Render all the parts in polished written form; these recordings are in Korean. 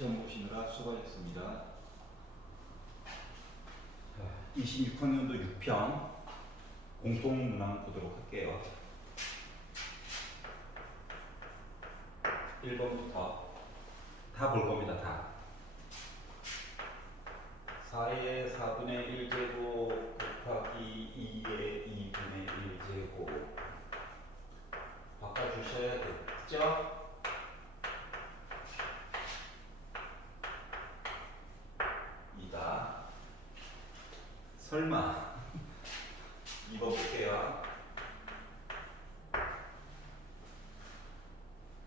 시험 보시느라 수고하셨습니다. 26학년도 6편 공통문항 보도록 할게요. 1번부터 다 볼 겁니다. 다. 4의 4분의 1제곱 곱하기 2의 2분의 1제곱 바꿔주셔야 되겠죠? 이다. 설마 2번 볼게요.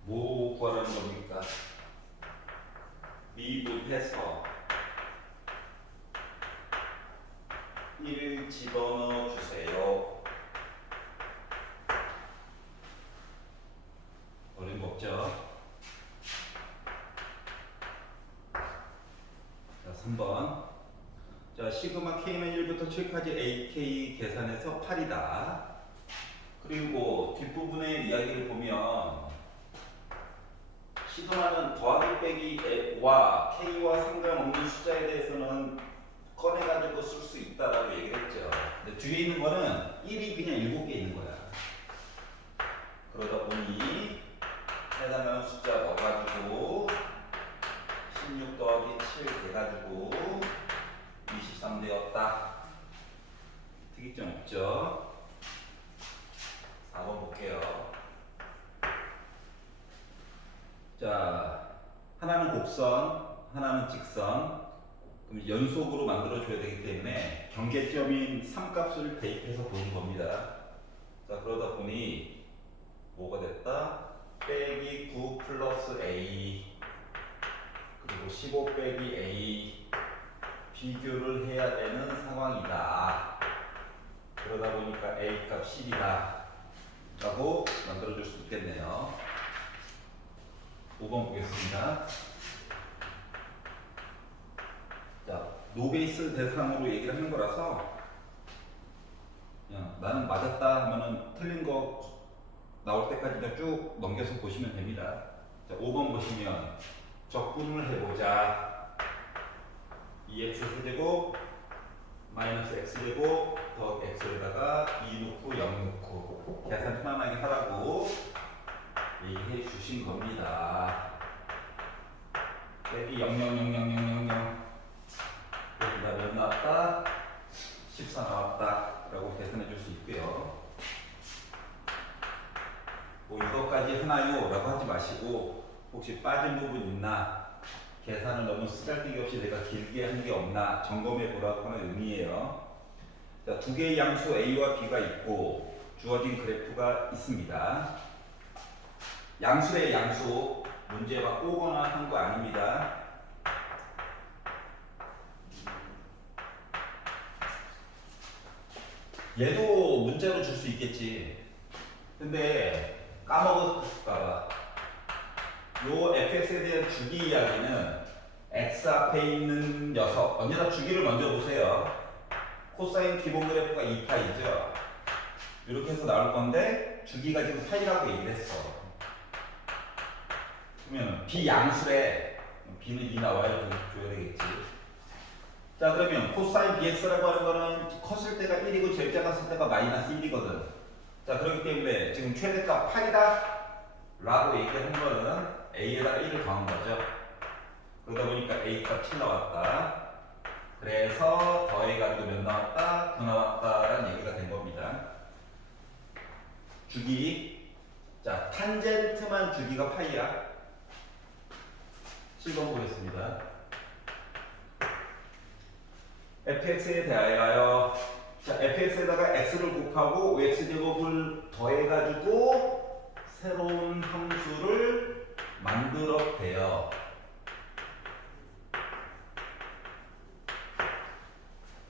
뭐 구하라는 겁니까? 미분해서 1 집어넣어 주세요. 어려운 거 없죠? 자, 3번. 자, 시그마 K는 1부터 7까지 AK 계산해서 8이다. 그리고 뒷부분의 이야기를 보면 시그마는 더하기 빼기와 K와 상관없는 숫자에 대해서는 꺼내가지고 쓸 수 있다라고 얘기를 했죠. 근데 뒤에 있는 거는 1이 그냥 7개 있는 거야. 그러다 보니 해당하는 숫자 넣어가지고 16 더하기 7 돼가지고 23 되었다. 특이점 없죠? 4번 볼게요. 자, 하나는 곡선, 하나는 직선. 그럼 연속으로 만들어줘야 되기 때문에 경계점인 3값을 대입해서 보는 겁니다. 자, 그러다 보니 뭐가 됐다? 빼기 9 플러스 A 그리고 15 빼기 A 비교를 해야 되는 상황이다. 그러다 보니까 A 값 10이다 라고 만들어줄 수 있겠네요. 5번 보겠습니다. 자, 노베이스 대상으로 얘기를 하는 거라서 그냥 나는 맞았다 하면은 틀린 거 나올 때까지 그냥 쭉 넘겨서 보시면 됩니다. 자, 5번 보시면 적분을 해보자. 2x 세제곱 마이너스 x제곱 더 x에다가 2 넣고 0 넣고 계산 편안하게 하라고 얘기해 주신 겁니다. 빼기 0000000 여기다 몇 나왔다? 14 나왔다 라고 계산해 줄 수 있고요. 뭐 이것까지 하나요? 라고 하지 마시고 혹시 빠진 부분 있나? 계산을 너무 쓰잘데기 없이 내가 길게 한 게 없나 점검해 보라고 하는 의미예요. 자, 두 개의 양수 A와 B가 있고 주어진 그래프가 있습니다. 양수의 양수 문제 막 오거나 한 거 아닙니다. 얘도 문자로 줄 수 있겠지. 근데 까먹을까봐 요 fx에 대한 주기 이야기는 x 앞에 있는 녀석 언제나 주기를 먼저 보세요. 코사인 기본 그래프가 2파이죠. 이렇게 해서 나올 건데 주기가 지금 8이라고 얘기를 했어. 그러면 비양수래. b는 2 나와야 줘야 되겠지. 자, 그러면 코사인 bx라고 하는 거는 컸을 때가 1이고 제일 작았을 때가 마이너스 1이거든. 자, 그렇기 때문에 지금 최대값 8이다 라고 얘기한 거는 a에다가 1을 더한 거죠. 그러다 보니까 a 값 7 나왔다. 그래서 더해가지고 몇 나왔다? 9 나왔다라는 얘기가 된 겁니다. 주기. 자, 탄젠트만 주기가 파이야. 7번 보겠습니다. fx에 대하여 자, fx에다가 x를 곱하고 5x제곱을 더해가지고 새로운 함수를 만들었대요.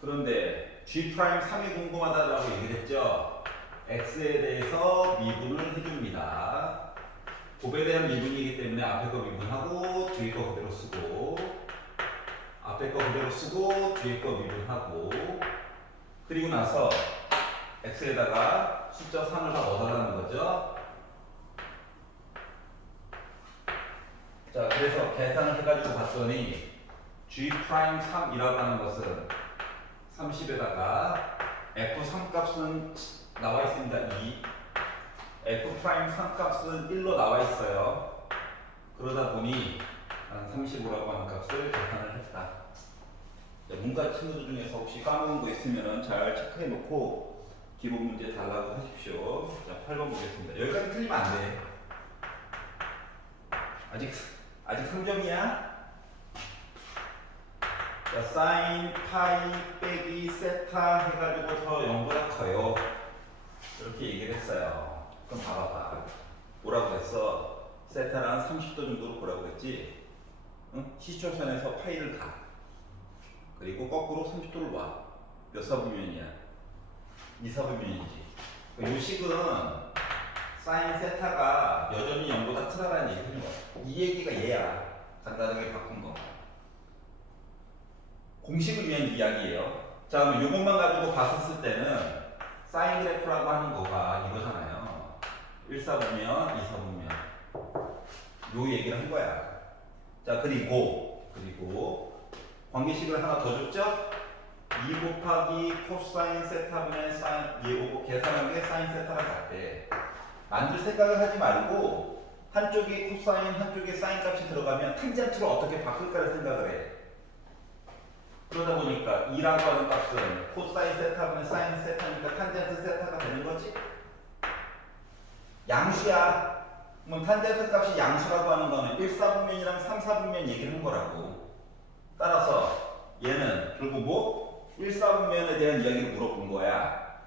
그런데 G'3이 궁금하다라고 얘기를 했죠. x에 대해서 미분을 해줍니다. 곱에 대한 미분이기 때문에 앞에 거 미분하고 뒤에 거 그대로 쓰고 앞에 거 그대로 쓰고 뒤에 거 미분하고 그리고 나서 x에다가 숫자 3을 다 얻어가는 거죠. 자, 그래서 계산을 해가지고 봤더니 G 프라임 3이라고 하는 것은 30에다가 F3 값은 나와 있습니다. 2. F 프라임 3 값은 1로 나와 있어요. 그러다 보니 35라고 하는 값을 계산을 했다. 자, 문과 친구들 중에서 혹시 까먹은 거 있으면 잘 체크해 놓고 기본 문제 달라고 하십시오. 자, 8번 보겠습니다. 여기까지 틀리면 안 돼. 아직 3점이야? 자, 사인 파이 빼기 세타 해가지고 더 0보다 커요. 이렇게 얘기를 했어요. 그럼 봐봐봐. 뭐라고 그랬어? 세타랑 30도 정도로 보라고 그랬지? 응? 시초선에서 파이를 가. 그리고 거꾸로 30도를 와. 몇 사분면이야? 2사분면이지. 요 식은 사인 세타가 여전히 0보다 크다라는 얘기를 하는 거야. 이 얘기가 얘야. 간단하게 바꾼 거. 공식을 위한 이야기예요. 자, 그럼 이것만 가지고 봤었을 때는 사인 그래프라고 하는 거가 이거잖아요. 1사분면, 2사분면. 요 얘기를 한 거야. 자, 그리고 관계식을 하나 더 줬죠? 2 곱하기 코사인 세타분의 사인, 얘 계산한 게 사인 세타랑 같대. 만들 생각을 하지 말고 한쪽이 코사인, 한쪽에 사인 값이 들어가면 탄젠트로 어떻게 바꿀까를 생각을 해. 그러다 보니까 2라고 하는 값은 코사인 세타분의 사인 세타니까 탄젠트 세타가 되는 거지? 양수야. 그럼 탄젠트 값이 양수라고 하는 거는 1사분면이랑 3사분면 얘기를 한 거라고. 따라서 얘는 결국 뭐? 1사분면에 대한 이야기를 물어본 거야.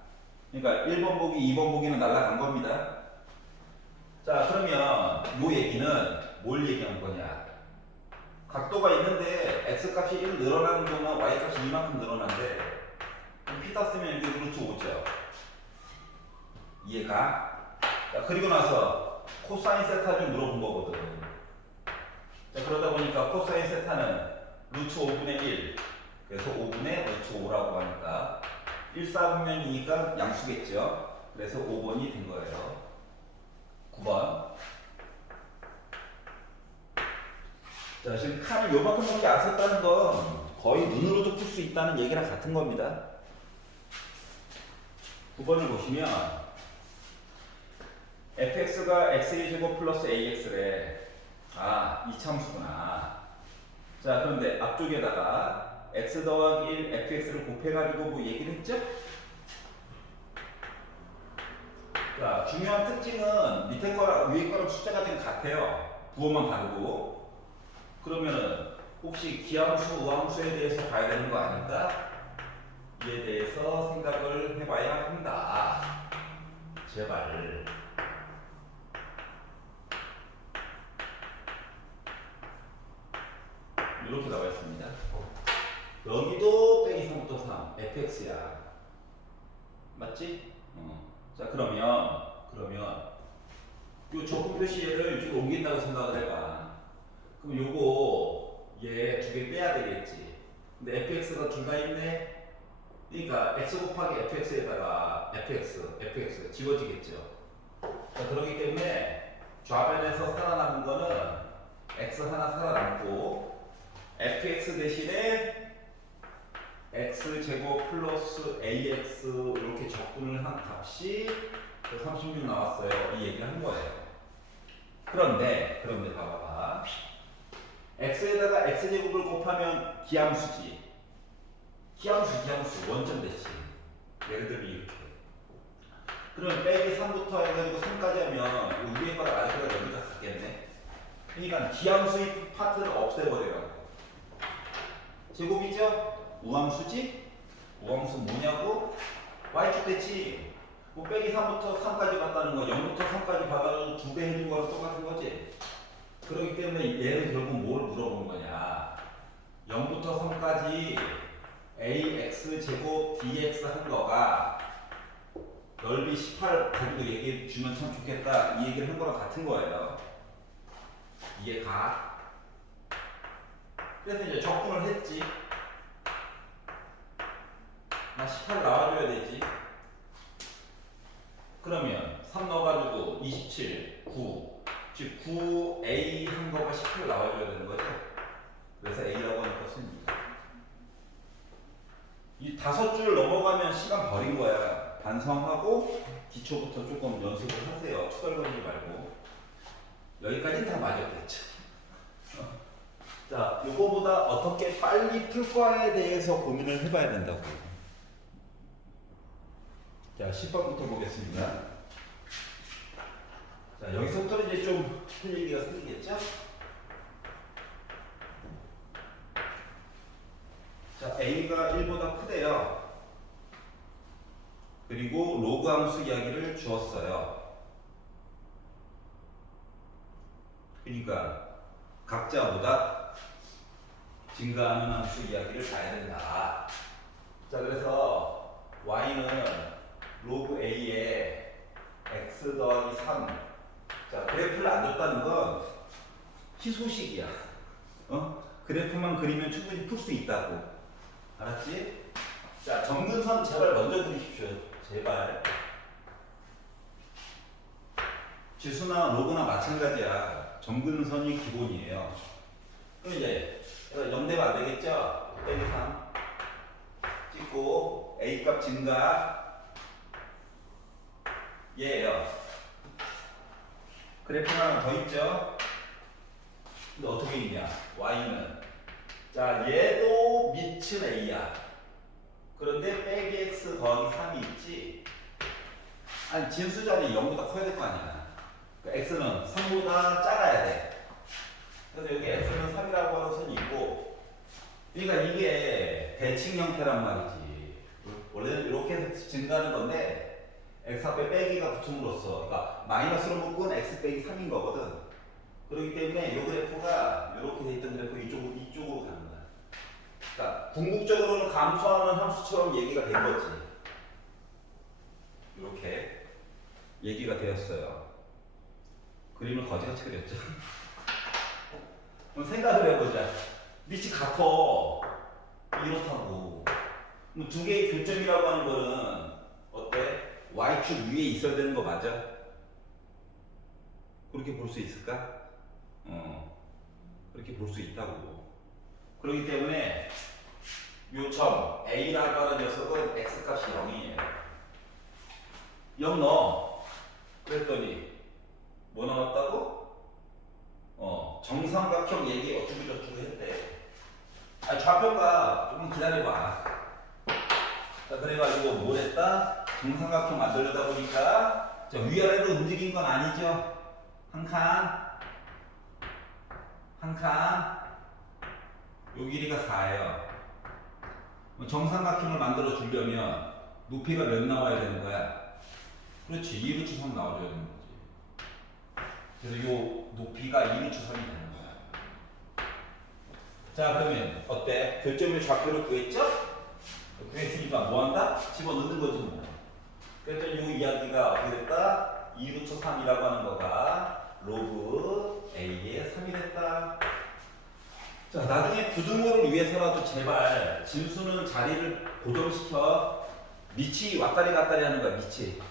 그러니까 1번 보기, 2번 보기는 날라간 겁니다. 자, 그러면 요 얘기는 뭘 얘기하는 거냐? 각도가 있는데 x값이 1 늘어나는 동안 y값이 이만큼 늘어난대. 그럼 피타 쓰면 여기 루트 5죠. 이해가? 자, 그리고 나서 코사인 세타 좀 물어본 거거든. 자, 그러다 보니까 코사인 세타는 루트 5분의 1. 그래서 5분의 루트 5라고 하니까 1사분면이니까 양수겠죠. 그래서 5번이 된 거예요. 9번. 자, 지금 칸을 요만큼밖에 안 썼다는 건 거의 눈으로도 풀 수 있다는 얘기랑 같은 겁니다. 9번을 보시면 fx가 x의 제곱 플러스 ax래. 아, 이참수구나. 자, 그런데 앞쪽에다가 x 더하기 1 fx를 곱해가지고 뭐 얘기를 했죠? 자, 중요한 특징은 밑에 거랑 위에 거랑 숫자가 좀 같아요. 부호만 다르고. 그러면은 혹시 기함수, 우함수에 대해서 봐야 되는 거 아닌가? 이에 대해서 생각을 해봐야 한다. 제발. 이렇게 나와 있습니다. 여기도 빼기 3부터 3, fx야. 맞지? 자, 그러면 요 적분 표시를 이쪽으로 옮긴다고 생각을 해봐. 그럼 요거 얘 두 개 빼야 되겠지. 근데 fx가 둘 다 있네. 그러니까 x 곱하기 fx에다가 fx 지워지겠죠. 자, 그렇기 때문에 좌변에서 살아남은 거는 x 하나 살아남고 fx 대신에 x 제곱 플러스 ax 이렇게 적분을 한 값이 36 나왔어요. 이 얘기를 한 거예요. 그런데 봐봐봐. x에다가 x제곱을 곱하면 기함수지. 기함수 원점 대칭. 예를 들면 이렇게. 그러면 빼기 3부터 해가지고 3까지 하면 위에 거랑 아래 거랑 여기가 같겠네. 그러니까 기함수의 파트를 없애버리라고. 제곱이죠? 우함수지? 우함수 뭐냐고? y축 대칭. 뭐 빼기 3부터 3까지 갔다는 거 0부터 3까지 봐가지고 2배 해준 거랑 똑같은 거지. 그렇기 때문에 얘는 결국 뭘 물어본 거냐. 0부터 3까지 ax 제곱 dx 한 거가 넓이 18 가지고 얘기해 주면 참 좋겠다. 이 얘기를 한 거랑 같은 거예요. 이해가? 그래서 이제 적분을 했지. 나 18 나와줘야 되지. 그러면 3 넣어가지고 27, 9, 즉 9a 한 거가 10kg 나와줘야 되는 거죠. 그래서 a라고 하는 것은 이 5줄 넘어가면 시간 버린 거야. 반성하고 기초부터 조금 연습을 하세요. 투덜거리지 말고. 여기까지는 다 맞았겠죠. 자, 요거보다 어떻게 빨리 풀 거에 대해서 고민을 해봐야 된다고. 자, 10번부터 보겠습니다. 자, 여기서부터 이제 좀 풀 얘기가 생기겠죠? 자, a가 1보다 크대요. 그리고 로그 함수 이야기를 주었어요. 그러니까 각자보다 증가하는 함수 이야기를 봐야 된다. 자, 그래서 y는 로그 a에 x 더하기 3. 자, 그래프를 안 줬다는 건 희소식이야. 그래프만 그리면 충분히 풀 수 있다고. 알았지? 자, 점근선 제발 먼저 그리십시오. 제발. 지수나 로그나 마찬가지야. 점근선이 기본이에요. 그럼 이제 0대면 안 되겠죠? 빼기 3 찍고 a 값 증가 얘예요. 그래프 하나 더 있죠? 근데 어떻게 있냐? y는 자, 얘도 밑은 a야. 그런데 빼기 x 더하기 3이 있지? 아니, 진수 자리 0보다 커야 될 거 아니야. 그러니까 x는 3보다 작아야 돼. 그래서 여기 x는 3이라고 하는 선이 있고, 그러니까 이게 대칭 형태란 말이지. 원래는 이렇게 해서 증가하는 건데, x 앞에 빼기가 붙음으로써, 그러니까 마이너스로 묶은 x 빼기 3인 거거든. 그렇기 때문에 이 그래프가 이렇게 돼 있던 그래프 이쪽으로 가는 거야. 그러니까 궁극적으로는 감소하는 함수처럼 얘기가 된 거지. 이렇게 얘기가 되었어요. 그림을 거지같이 그렸죠. 그럼 생각을 해보자. 밑이 같아. 이렇다고. 그럼 두 개의 교점이라고 하는 거는 어때? y축 위에 있어야 되는 거 맞아? 그렇게 볼 수 있을까? 그렇게 볼 수 있다고. 그렇기 때문에 요점 a라고 하는 녀석은 x값이 0이에요. 0 넣어. 그랬더니 뭐 나왔다고? 정삼각형 얘기 어쩌고저쩌고 했대. 아니, 좌표가 조금 기다려봐. 자, 그래가지고 뭘 했다? 정삼각형 만들려다 보니까 자, 위아래로 움직인 건 아니죠? 한 칸. 요 길이가 4예요. 정삼각형을 만들어 주려면 높이가 몇 나와야 되는 거야? 그렇지, 2루트 3 나와줘야 되는 거지. 그래서 요 높이가 2루트 3이 되는 거야. 자, 그러면 어때? 교점의 좌표를 구했죠? 구했으니까 뭐 한다? 집어넣는 거지 뭐. 그랬더니 요 이야기가 어떻게 됐다? 2루트 3이라고 하는 거가 로그 a의 3이 됐다. 자, 나중에 부등호를 위해서라도 제발 진수는 자리를 고정시켜. 밑이 왔다리 갔다리 하는 거야, 밑이.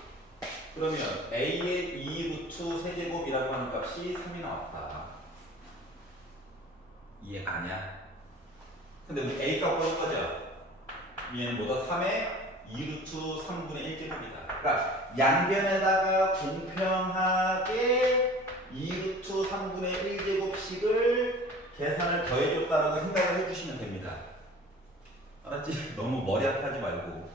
그러면 a의 2루트 세제곱이라고 하는 값이 3이 나왔다. 이해 가냐? 근데 우리 a 값 보는 거죠? 얘는 뭐다? 3의 2루트 3분의 1제곱이다. 그러니까 양변에다가 공평하게 2루트 3분의 1제곱씩을 계산을 더해줬다라고 생각을 해주시면 됩니다. 알았지? 너무 머리 아파하지 말고.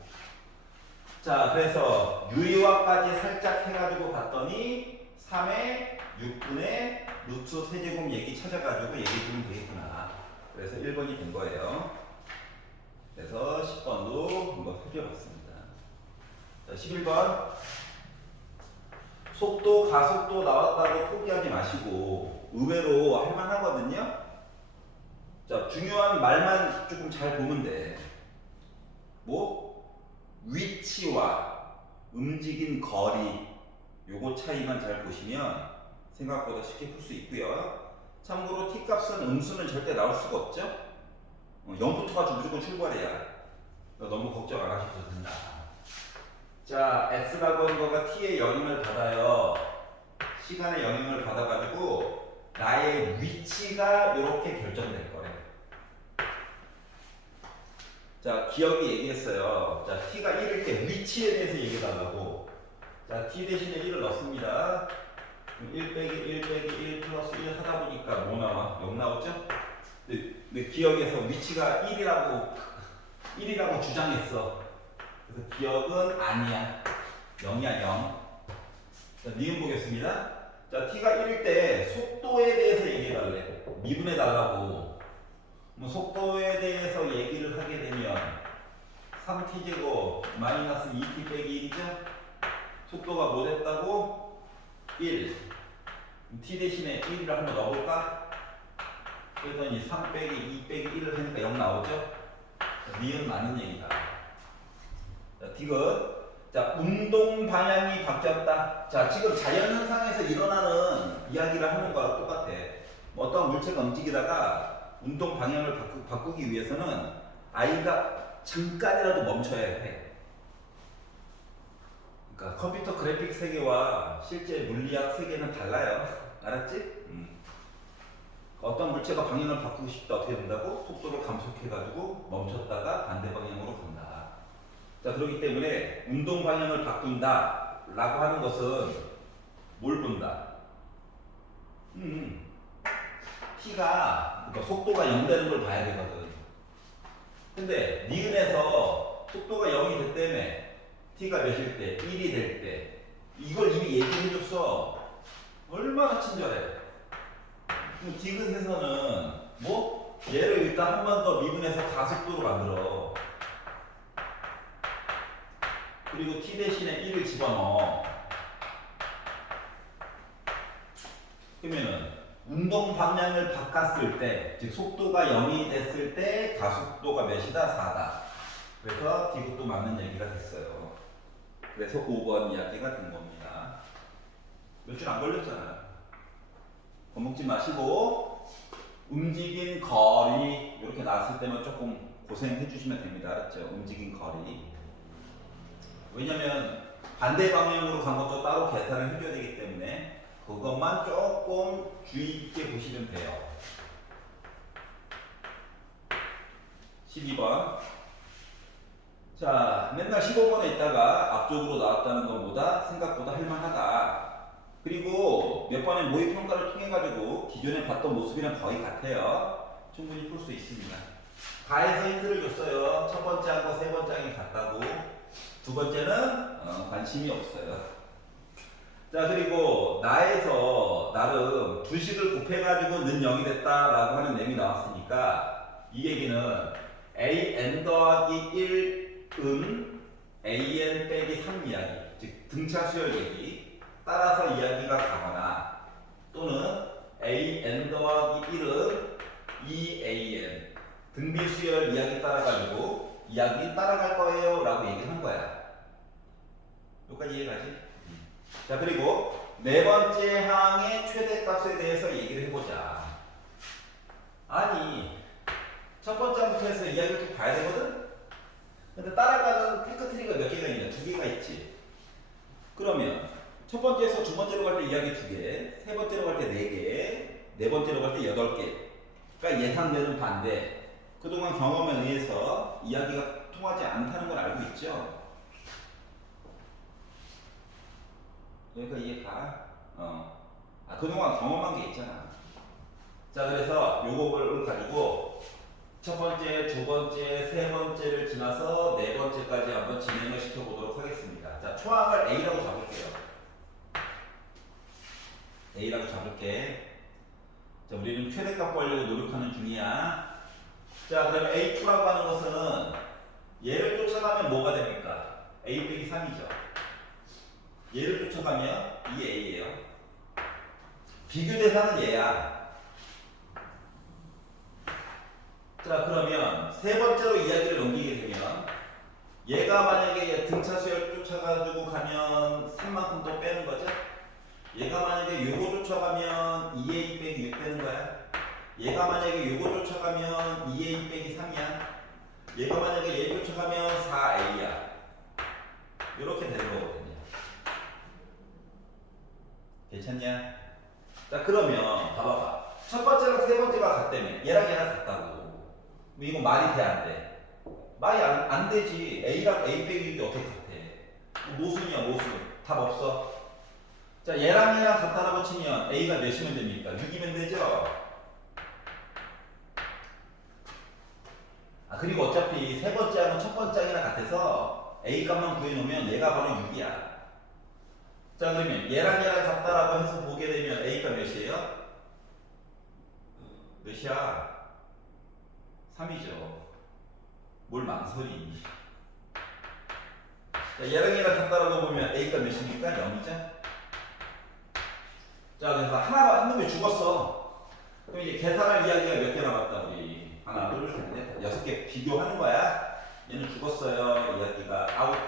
자, 그래서 유리화까지 살짝 해가지고 봤더니 3의 6분의 루트 세제곱 얘기 찾아가지고 얘기해주면 되겠구나. 그래서 1번이 된 거예요. 그래서 10번도 한번 살펴봤습니다. 자, 11번. 속도, 가속도 나왔다고 포기하지 마시고 의외로 할만하거든요. 자, 중요한 말만 조금 잘 보면 돼. 뭐? 위치와 움직인 거리, 요거 차이만 잘 보시면 생각보다 쉽게 풀 수 있고요. 참고로 t값은 음수는 절대 나올 수가 없죠. 0부터 가지고 무조건 출발해야. 너무 걱정 안 하셔도 된다. 자, x라고 하는 거가 t의 영향을 받아요. 시간의 영향을 받아가지고 위치가 이렇게 결정될 거래. 자, 기억이 얘기했어요. 자, t가 1일 때 위치에 대해서 얘기해달라고. 자, t 대신에 1을 넣습니다. 1 빼기 1 빼기 1 플러스 1 하다 보니까 뭐 나와? 0 나오죠? 근데 기억에서 위치가 1이라고 주장했어. 그래서 기억은 아니야. 0이야, 0. 자, 니은 보겠습니다. 자, t가 1일 때 속도에 대해서 얘기해달래. 미분해달라고. 뭐 속도에 대해서 얘기를 하게 되면 3t제곱 마이너스 2t 빼기 1이죠? 속도가 뭐 됐다고? 1. t 대신에 1을 한번 넣어볼까? 그랬더니 3 빼기 2 빼기 1을 하니까 0 나오죠? 니은 맞는 얘기다. 자, 디귿. 자, 운동 방향이 바뀌었다. 자, 지금 자연현상에서 일어나는 이야기를 하는 거랑 똑같아. 뭐 어떤 물체가 움직이다가 운동 방향을 바꾸기 위해서는 아이가 잠깐이라도 멈춰야 해. 그러니까 컴퓨터 그래픽 세계와 실제 물리학 세계는 달라요. 알았지? 어떤 물체가 방향을 바꾸고 싶다 어떻게 된다고? 속도를 감속해가지고 멈췄다가 반대 방향으로 간다. 자, 그렇기 때문에 운동 방향을 바꾼다 라고 하는 것은 뭘 본다? t가 그러니까 속도가 0 되는 걸 봐야 되거든. 근데 니은에서 속도가 0이 됐다며 t가 몇일 때? 1이 될 때. 이걸 이미 얘기해줬어. 얼마나 친절해. 디귿에서는 뭐? 얘를 일단 한 번 더 미분해서 가속도로 만들어. 그리고 t 대신에 1을 집어넣어. 그러면은 운동 방향을 바꿨을 때, 즉 속도가 0이 됐을 때 가속도가 몇이다? 4다. 그래서 디귿도 맞는 얘기가 됐어요. 그래서 5번 이야기가 된 겁니다. 몇 줄 안 걸렸잖아. 겁먹지 마시고 움직인 거리 이렇게 나왔을 때만 조금 고생해 주시면 됩니다. 알았죠? 움직인 거리. 왜냐면 반대 방향으로 간 것도 따로 계산을 해줘야 되기 때문에 그것만 조금 주의 있게 보시면 돼요. 12번. 자, 맨날 15번에 있다가 앞쪽으로 나왔다는 것보다 생각보다 할만하다. 그리고 몇 번의 모의 평가를 통해 가지고 기존에 봤던 모습이랑 거의 같아요. 충분히 풀 수 있습니다. 가에서 힌트를 줬어요. 첫 번째 하고 세 번째 하기 같다고. 두 번째는 관심이 없어요. 자, 그리고 나에서 나름 두식을 곱해가지고 는 0이 됐다라고 하는 내용이 나왔으니까 이 얘기는 an 더하기 1은 an 빼기 3 이야기, 즉 등차 수열 얘기 따라서 이야기가 가거나 또는 an 더하기 1은 2an 등비 수열 이야기 따라가지고 이야기 따라갈 거예요 라고 얘기한 거야. 여기까지 이해가지? 자, 그리고 네 번째 항의 최대값에 대해서 얘기를 해보자. 아니, 첫 번째 항부터 해서 이야기를 또 봐야 되거든? 근데 따라가는 테크트리가 몇 개가 있냐? 두 개가 있지. 그러면 첫 번째에서 두 번째로 갈 때 이야기 두 개, 세 번째로 갈 때 네 개, 네 번째로 갈 때 8개. 그러니까 예상되는 반대. 그동안 경험에 의해서 이야기가 통하지 않다는 걸 알고 있죠? 그러니까 이해가? 그동안 경험한 게 있잖아. 자, 그래서 요거를 가지고 첫 번째, 두 번째, 세 번째를 지나서 네 번째까지 한번 진행을 시켜보도록 하겠습니다. 자, 초항을 A라고 잡을게요. A라고 잡을게. 자, 우리는 최대값 구하려고 노력하는 중이야. 자, 그럼 A2라고 하는 것은 얘를 쫓아가면 뭐가 됩니까? A 빼기 3이죠. 얘를 쫓아가면 2A예요. 비교 대상은 얘야. 자, 그러면 세 번째로 이야기를 넘기게 되면 얘가 만약에 등차 수열 쫓아가지고 가면 3만큼 또 빼는 거죠. 얘가 만약에 요거 쫓아가면 2A 빼기 6 되는 거야. 얘가 만약에 요거 쫓아가면 2A 빼기 3이야. 얘가 만약에 얘 쫓아가면 4A야. 이렇게 되는 거거든요. 괜찮냐? 자, 그러면 봐봐봐. 첫 번째랑 세 번째가 같다며. 얘랑 같다고. 뭐 이건 말이 돼, 안 돼? 말이 안 되지. A랑 A 빼기 6이 어떻게 같아? 모순이야, 모순. 답 없어. 자, 얘랑 같다라고 치면 A가 몇이면 됩니까? 6이면 되죠? 아, 그리고 어차피 세 번째하고 첫 번째랑 같아서 A 값만 구해놓으면 얘가 바로 6이야. 자, 그러면 얘랑 같다라고 해서 보게 되면 A 값 몇이에요? 몇이야? 3이죠. 뭘 망설이. 자, 얘랑 같다라고 보면 A 값 몇입니까? 0이죠? 자, 그래서 한 놈이 죽었어. 그럼 이제 계산할 이야기가 몇 개 남았다, 우리. 하나, 둘, 셋, 넷, 6개 비교하는 거야. 얘는 죽었어요. 이야기가 아웃.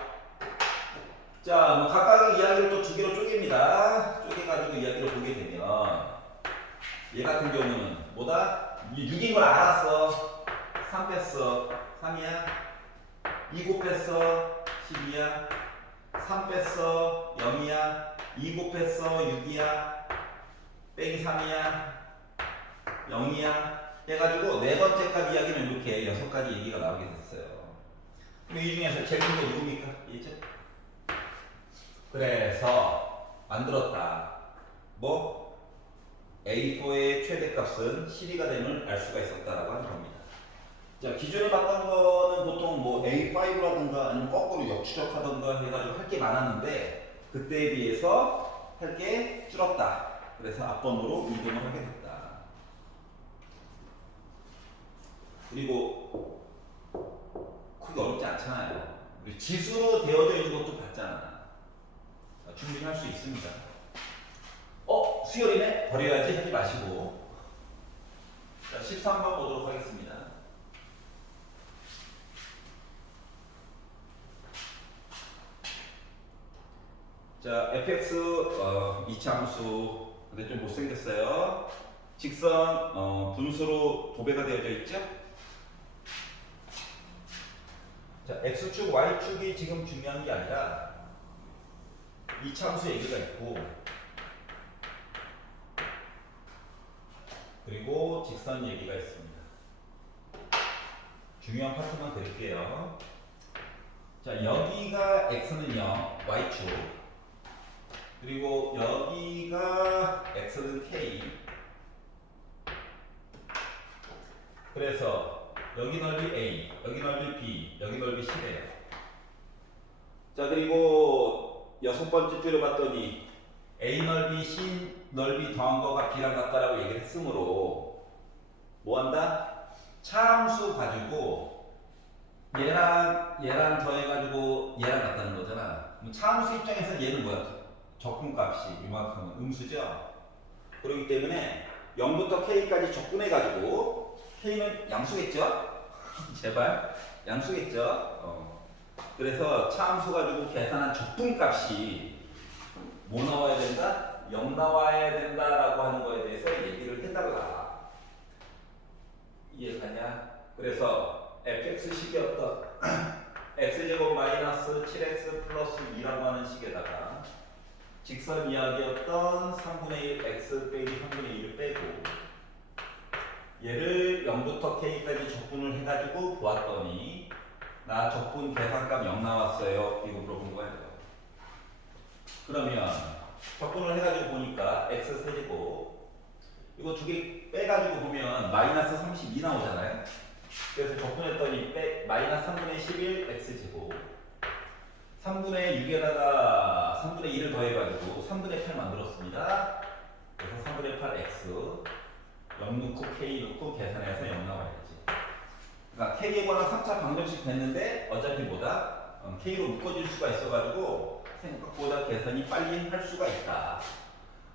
자, 뭐 각각의 이야기를 또 2개로 쪼갭니다. 쪼개가지고 이야기를 보게 되면 얘 같은 경우는 뭐다? 6인 걸 알았어. 3 뺐어. 3이야. 2 곱했어. 12야. 3 뺐어. 0이야. 2 곱했어. 6이야. 빼기 3이야. 0이야. 해가지고 네 번째 값 이야기는 이렇게 6가지 얘기가 나오게 됐어요. 그럼 이 중에서 제일 큰 거 누굽니까? 있죠? 그래서 만들었다. 뭐? A4의 최대값은 12가 됨을 알 수가 있었다라고 하는 겁니다. 자, 기존에 봤던 거는 보통 뭐 A5라든가 아니면 거꾸로 역추적하던가 해가지고 할 게 많았는데 그때에 비해서 할 게 줄었다. 그래서 앞번으로 이동을 하게 됐다. 그리고 크게 어렵지 않잖아요. 지수로 되어져 있는 것도 봤잖아. 충분히 할 수 있습니다. 수열이네? 버려야지 하지 마시고. 자, 13번 보도록 하겠습니다. 자, fx 이차함수 근데 좀 못생겼어요. 직선 분수로 도배가 되어져 있죠? 자, x축, y축이 지금 중요한 게 아니라 이차함수 얘기가 있고 그리고 직선 얘기가 있습니다. 중요한 파트만 드릴게요. 자, 여기가 x는 0, y축. 그리고 여기가 x는 k. 그래서 여기 넓이 a, 여기 넓이 b, 여기 넓이 c래요. 자, 그리고 6번째 줄에 봤더니 a 넓이, c 넓이 더한 거가 b랑 같다라고 얘기를 했으므로 뭐 한다? 차함수 가지고 얘랑 더해가지고 얘랑 같다는 거잖아. 그럼 차함수 입장에서 얘는 뭐야? 적분값이 이만큼은 음수죠. 그렇기 때문에 0부터 k까지 적분해가지고 k는 양수겠죠? 제발 양수겠죠? 그래서 차함수 가지고 계산한 적분값이 뭐 나와야 된다? 0 나와야 된다라고 하는 거에 대해서 얘기를 해달라. 이해가냐? 그래서 fx식이었던 x제곱 마이너스 7x 플러스 2라고 하는 식에다가 직선 이야기였던 3분의 1 x 빼기 3분의 1을 빼고 얘를 0부터 k까지 적분을 해가지고 보았더니 나 적분 계산값 0 나왔어요. 이거 물어본 거예요. 그러면 적분을 해가지고 보니까 x 세제곱 이거 2개 빼가지고 보면 마이너스 32 나오잖아요. 그래서 적분했더니 마이너스 3분의 11 x제곱 3분의 6에다가 3분의 1을 더해가지고 3분의 8 만들었습니다. 그래서 3분의 8 x 0 넣고 k 넣고 계산해서 0 나와야지. 그러니까 k에 관한 3차 방정식 됐는데 어차피 뭐다? k로 묶어줄 수가 있어가지고 생각보다 계산이 빨리 할 수가 있다.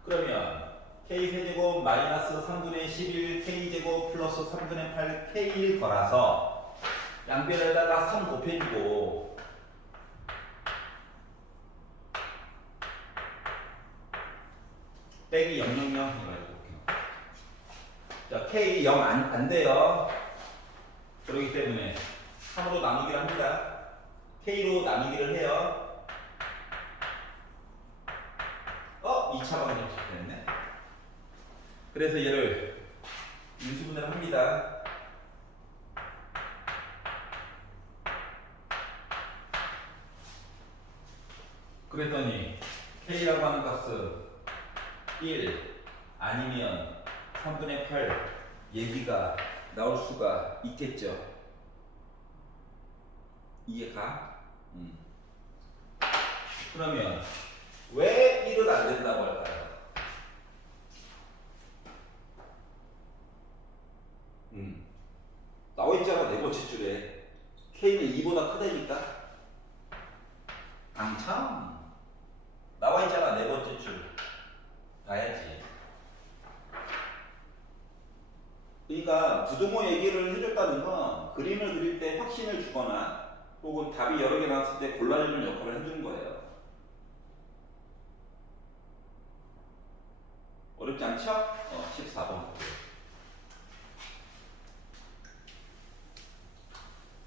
그러면 k 세제곱 마이너스 3분의 11 k제곱 플러스 3분의 8 k를 걸어서 양변에다가 3 곱해주고 빼기 000 이거 자, k 0 안 돼요. 그렇기 때문에 3으로 나누기를 합니다. k로 나누기를 해요. 2차 방정식 됐네. 그래서 얘를 인수분해를 합니다. 그랬더니 K라고 하는 값은 1 아니면 3분의 8 얘기가 나올 수가 있겠죠. 이해가? 그러면 왜 1은 안 된다고 할까요? 나와 있잖아, 네 번째 줄에. K는 2보다 크다니까. 당첨. 나와 있잖아, 네 번째 줄. 봐야지. 그러니까 부등호 얘기를 해줬다는 건 그림을 그릴 때 확신을 주거나 혹은 답이 여러 개 나왔을 때 골라주는 역할을 해주는 거예요. 어렵지 않죠? 14번.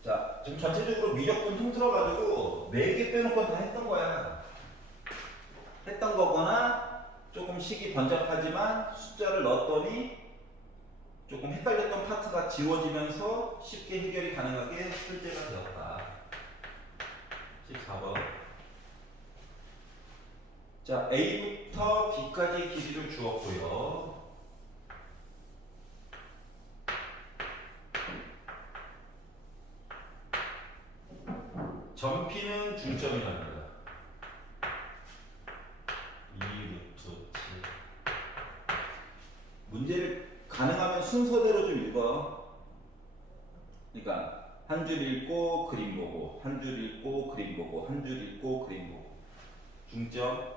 자, 지금 전체적으로 미적분 통틀어가지고 4개 빼놓고 다 했던 거야. 했던 거거나 조금 식이 번잡하지만 숫자를 넣었더니 조금 헷갈렸던 파트가 지워지면서 쉽게 해결이 가능하게 출제가 되었다. 14번. 자, A부터 B까지 길이를 주었고요. 점피는 중점이랍니다. 2루트 7. 문제를 가능하면 순서대로 좀 읽어. 그러니까 한 줄 읽고 그림 보고, 한 줄 읽고 그림 보고, 한 줄 읽고 그림 보고. 중점.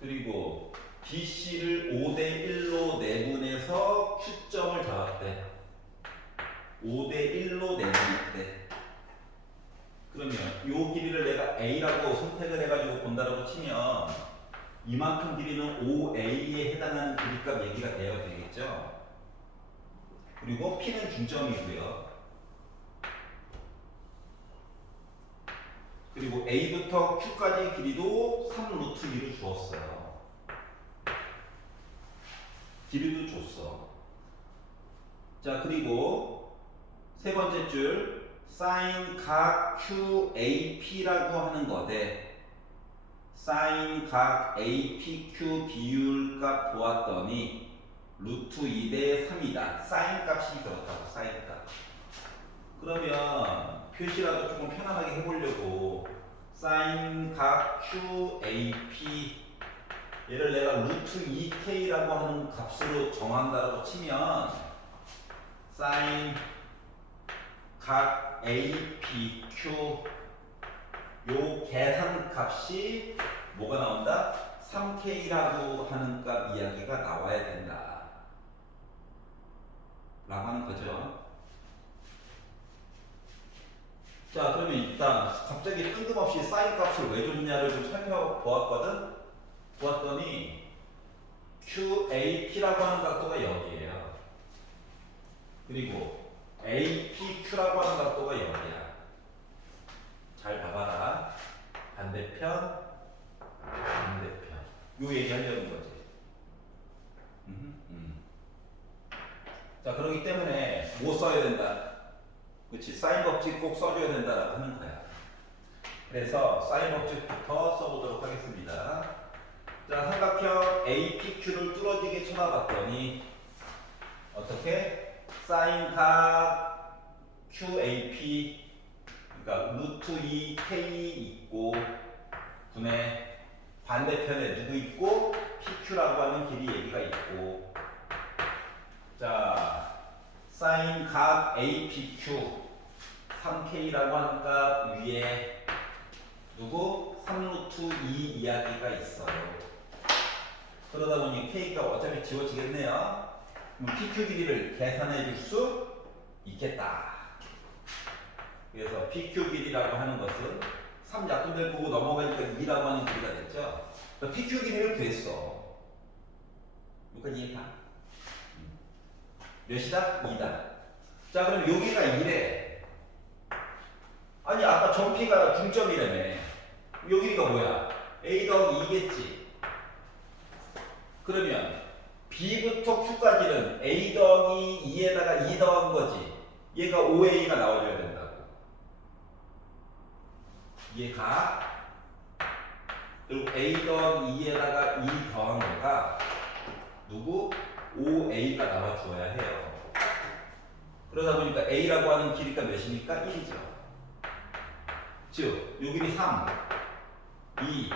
그리고 BC를 5대1로 내분해서 Q점을 잡았대. 5대1로 내분했대. 그러면 이 길이를 내가 A라고 선택을 해가지고 본다라고 치면 이만큼 길이는 5A에 해당하는 길이값 얘기가 되어야 되겠죠. 그리고 P는 중점이고요. 그리고 A부터 Q까지 길이도 3루트 2를 주었어요. 길이도 줬어. 자, 그리고 세 번째 줄 sin 각 QAP라고 하는 거대. sin 각 APQ 비율값 보았더니 루트 2대 3이다. sin 값이 들었다고, sin 값. 그러면 표시라도 조금 편안하게 해보려고 sin 각 QAP 얘를 내가 루트 2K라고 하는 값으로 정한다고 치면 sin 각 APQ 요 계산 값이 뭐가 나온다? 3K라고 하는 값 이야기가 나와야 된다 라고 하는 거죠. 자, 그러면 일단 갑자기 뜬금없이 sin 값을 왜 줬냐를 좀 살펴보았거든. 보았더니 QAP라고 하는 각도가 여기에요. 그리고 APQ라고 하는 각도가 여기야. 잘 봐봐라. 반대편, 반대편. 요 얘기 하려는 거지. 자, 그렇기 때문에 뭐 써야 된다? 그렇지, 사인 법칙 꼭 써줘야 된다라고 하는 거야. 그래서 사인 법칙부터 써보도록 하겠습니다. 자, 삼각형 APQ를 뚫어지게 쳐다봤더니 어떻게? 사인 각 QAP 그러니까 루트 2K 있고 분의 반대편에 누구 있고 PQ라고 하는 길이 얘기가 있고 자 사인 각 APQ 3K라고 하는 값 위에 누구? 3루트 2 이야기가 있어요. 그러다 보니 K가 어차피 지워지겠네요. 그럼 PQ 길이를 계산해 줄 수 있겠다. 그래서 PQ 길이라고 하는 것은 3 약분될 거고 넘어가니까 2라고 하는 길이가 됐죠. 그러니까 PQ 길이를 구했어. 여기까지 이해가? 몇이다? 2다. 자, 그럼 여기가 2래. 아니, 아까 점피가 중점이라며. 여기가 뭐야? A 더하기 2겠지. 그러면 B부터 Q까지는 A 더하기 2에다가 2 더한 거지. 얘가 5A가 나와줘야 된다고. 얘가 그리고 A 더하기 2에다가 2 더한 거가 누구? 5A가 나와줘야 해요. 그러다 보니까 A라고 하는 길이가 몇입니까? 1이죠. 즉, 요 길이 3, 2,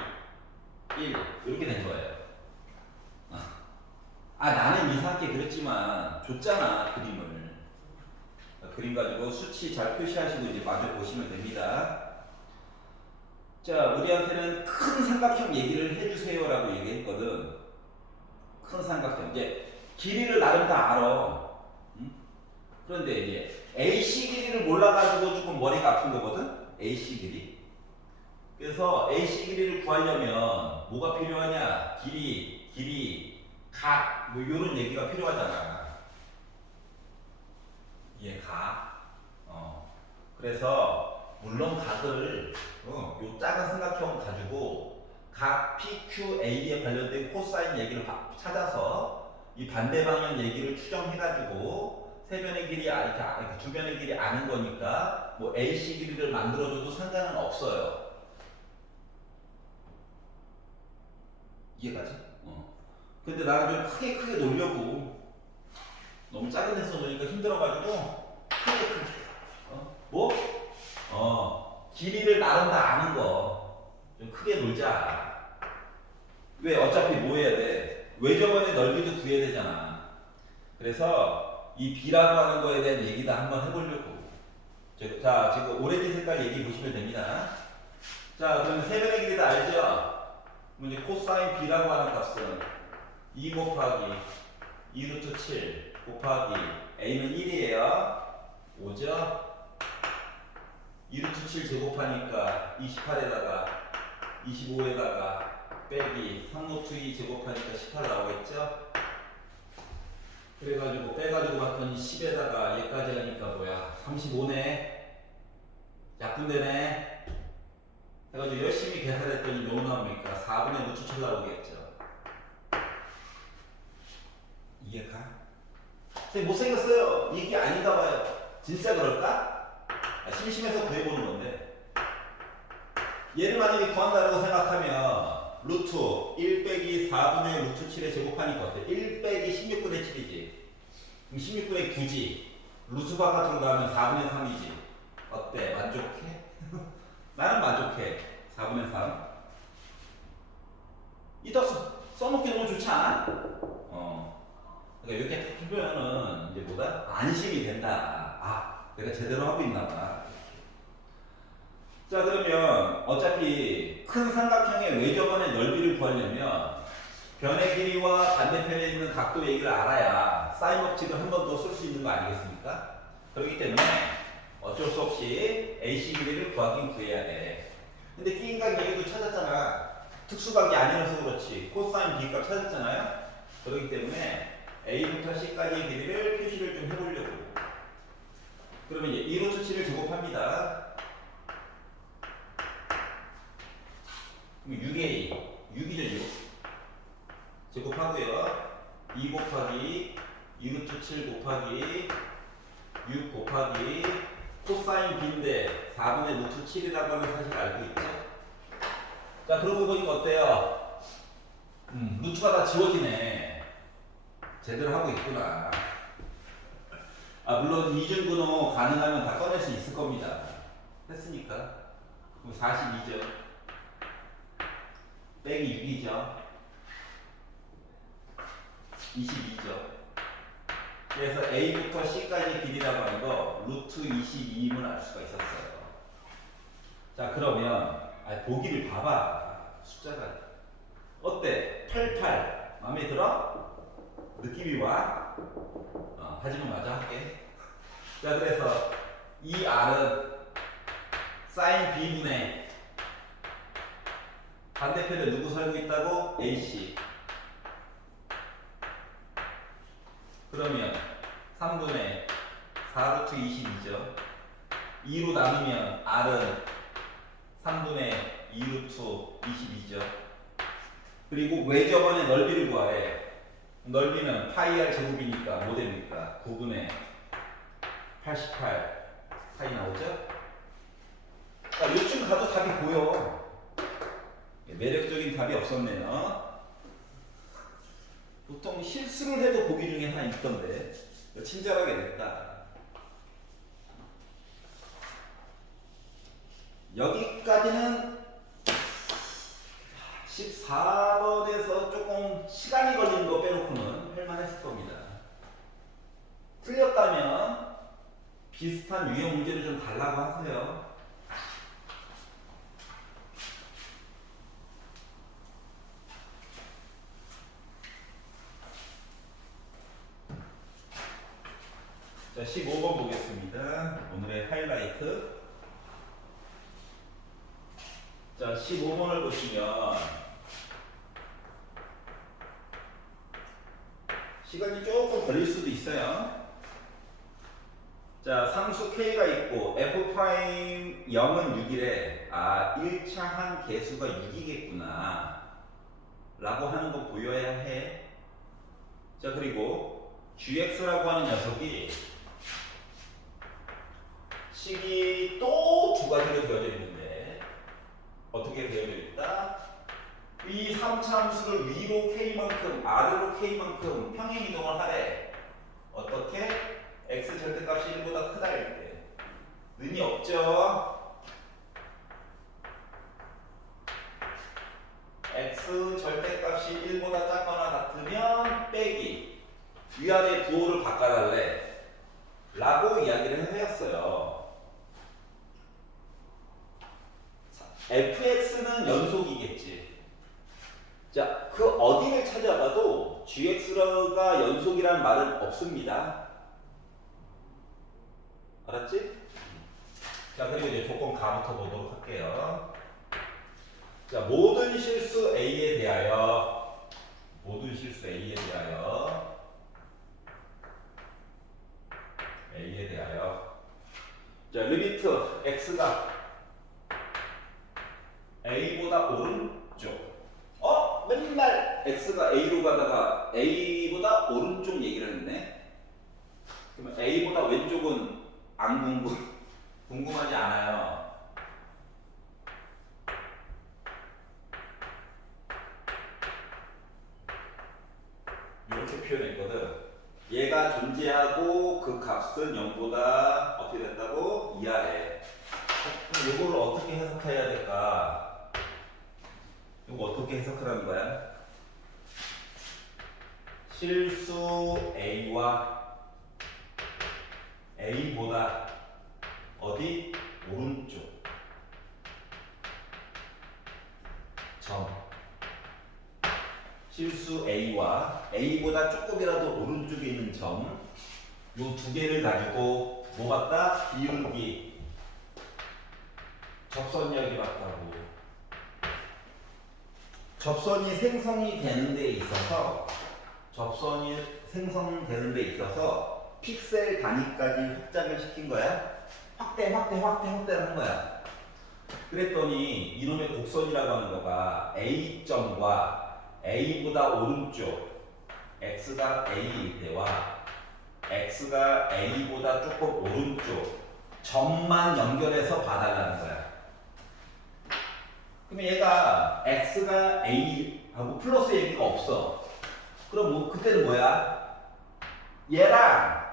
1 이렇게 된 거예요. 나는 이상하게 그렸지만 줬잖아, 그림을. 그림 가지고 수치 잘 표시하시고 이제 마저 보시면 됩니다. 자, 우리한테는 큰 삼각형 얘기를 해주세요라고 얘기했거든. 큰 삼각형. 이제 길이를 나름 다 알아. 응? 그런데 이제 AC 길이를 몰라가지고 조금 머리가 아픈 거거든. AC 길이. 그래서 AC 길이를 구하려면 뭐가 필요하냐? 길이, 각, 뭐 이런 얘기가 필요하잖아. 이게 각. 그래서 물론 각을 요 작은 삼각형 가지고 각 PQA에 관련된 코사인 얘기를 찾아서 이 반대 방향 얘기를 추정해가지고 세변의 길이 주변의 길이 아는 거니까 뭐 AC 길이를 만들어줘도 상관은 없어요. 이해가지? 근데 나는 좀 크게 놀려고 너무 작은 데서 놓으니까 힘들어가지고 크게 뭐? 길이를 나름 다 아는 거 좀 크게 놀자. 왜? 어차피 뭐 해야 돼? 외접원의 넓이도 구해야 되잖아. 그래서 이 B라고 하는 거에 대한 얘기도 한번 해보려고. 자, 지금 오렌지 색깔 얘기 보시면 됩니다. 자, 그럼 세변의 길이 다 알죠? 이제 코사인 B라고 하는 값은 2 곱하기 2 루트 7 곱하기 A는 1이에요. 5죠? 2 루트 7 제곱하니까 28에다가 25에다가 빼기 3 루트 2 제곱하니까 18 나오겠죠? 그래가지고 빼가지고 봤더니 10에다가 얘까지 하니까 뭐야? 35네. 약분되네. 해가지고 열심히 계산했더니 뭐 나옵니까? 4분의 루트 7 나오겠죠? 이해가? 선생님 못생겼어요. 이게 아닌가 봐요. 진짜 그럴까? 심심해서 구해보는 건데. 얘를 만약에 구한다고 생각하면 루트 1 빼기 4분의 루트 7에 제곱하니까 어때? 1 빼기 16분의 7이지. 그럼 16분의 9지. 루트 바깥으로 나오면 4분의 3이지. 어때? 만족해? 나는 만족해. 4분의 3. 이따 써먹기 너무 좋지 않아? 그러니까 이렇게 풀면은 이제 뭐다? 안심이 된다. 내가 제대로 하고 있나 봐. 자, 그러면 어차피 큰 삼각형의 외접원의 넓이를 구하려면 변의 길이와 반대편에 있는 각도 얘기를 알아야 사인 법칙을 한 번 더 쓸 수 있는 거 아니겠습니까? 그렇기 때문에 어쩔 수 없이 AC 길이를 구하긴 구해야 돼. 근데 T인각 얘기도 찾았잖아. 특수각이 아니라서 그렇지. 코사인 B값 찾았잖아요. 그렇기 때문에 A부터 C까지의 길이를 표시를 좀 해보려고. 그러면 이제 2루트 7을 제곱합니다. 그럼 6A, 6이죠, 6. 제곱하고요. 2 곱하기 2루트 7 곱하기 6 곱하기 코사인 B인데 4분의 루트 7이라고 하는 사실 알고 있죠? 자, 그러고 보니까 어때요? 루트가 다 지워지네. 제대로 하고 있구나. 물론 이중근호 가능하면 다 꺼낼 수 있을 겁니다. 했으니까. 그럼 42죠. 빼기 6이죠. 22죠. 그래서 A부터 C까지의 길이라고 하는 거 루트 22임을 알 수가 있었어요. 자, 그러면 보기를 봐봐. 숫자가 어때? 88 마음에 들어? 느낌이 와? 하지만 마저 할게. 자, 그래서 이 R은 사인 B분의 반대편에 누구 살고 있다고? AC. 그러면 3분의 4루트 22죠. 2로 나누면 R은 3분의 2루트 22죠. 그리고 외접원의 넓이를 구하래. 넓이는 파이 r 제곱이니까 뭐 됩니까? 9분의 88 파이 나오죠? 요쯤 가도 답이 보여. 매력적인 답이 없었네요. 보통 실수를 해도 보기 중에 하나 있던데 친절하게 냈다. 여기까지는 14번에서 조금 시간이 걸리는 거 빼놓고는 할만했을 겁니다. 틀렸다면 비슷한 유형 문제를 좀 달라고 하세요. 자, 15번 보겠습니다. 오늘의 하이라이트. 자, 15번을 보시면 시간이 조금 걸릴 수도 있어요. 자, 상수 K가 있고 F' 0은 6이래. 1차항 개수가 6이겠구나 라고 하는 거 보여야 해. 자, 그리고 GX라고 하는 녀석이 식이 또 두 가지로 되어져 있는데 어떻게 되어져 있다? 이 3차 함수를 위로 K만큼 아래로 K만큼 평행 이동을 하래. 어떻게? X 절대값이 1보다 크다 할 때. 는이 없죠? X 절대값이 1보다 작거나 같으면 빼기 위아래 부호를 바꿔달래 라고 이야기를 하였어요. fx는 연속이겠지. 자, 그 어디를 찾아봐도 gx가 연속이란 말은 없습니다. 알았지? 자, 그리고 이제 조건 가부터 보도록 할게요. 자, 모든 실수 a에 대하여 자, 리미트 x가 a보다 오른쪽. 맨날 x가 a로 가다가 a보다 오른쪽 얘기를 했네. 그러면 a보다 왼쪽은 안 궁금하지 않아요. 이렇게 표현했거든. 얘가 존재하고 그 값은 0보다 어떻게 됐다고? 이하래. 그럼 이거를 어떻게 해석해야 될까? 이거 어떻게 해석하라는 거야? 실수 A와 A보다 어디? 오른쪽 점. 실수 A와 A보다 조금이라도 오른쪽에 있는 점, 요 두 개를 가지고 뭐 같다? 기울기 접선력이 같다고. 접선이 생성이 되는 데 있어서 픽셀 단위까지 확장을 시킨 거야. 확대를 한 거야. 그랬더니 이놈의 곡선이라고 하는 거가 A점과 A보다 오른쪽 X가 A일 때와 X가 A보다 조금 오른쪽 점만 연결해서 봐달라는 거야. 그럼 얘가 X가 A하고 플러스 얘기가 없어. 그럼 뭐 그때는 뭐야? 얘랑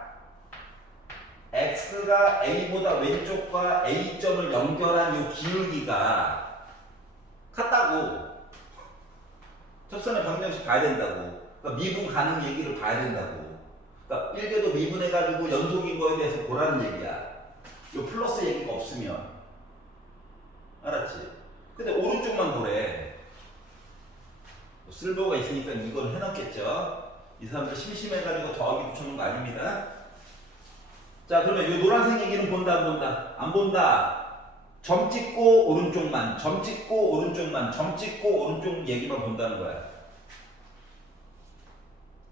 X가 A보다 왼쪽과 A점을 연결한 이 기울기가 같다고. 접선의 방정식 봐야 된다고. 그러니까 미분 가능 얘기를 봐야 된다고. 그러니까 1개도 미분해가지고 연속인 거에 대해서 보라는 얘기야. 이 플러스 얘기가 없으면. 알았지? 근데 오른쪽만 보래. 쓸모가 있으니까 이걸 해놨겠죠. 이 사람들 심심해가지고 더하기 붙여놓은 거 아닙니다. 자, 그러면 이 노란색 얘기는 본다 안 본다? 안 본다. 점 찍고 오른쪽만, 점 찍고 오른쪽만, 점 찍고 오른쪽 얘기만 본다는 거야.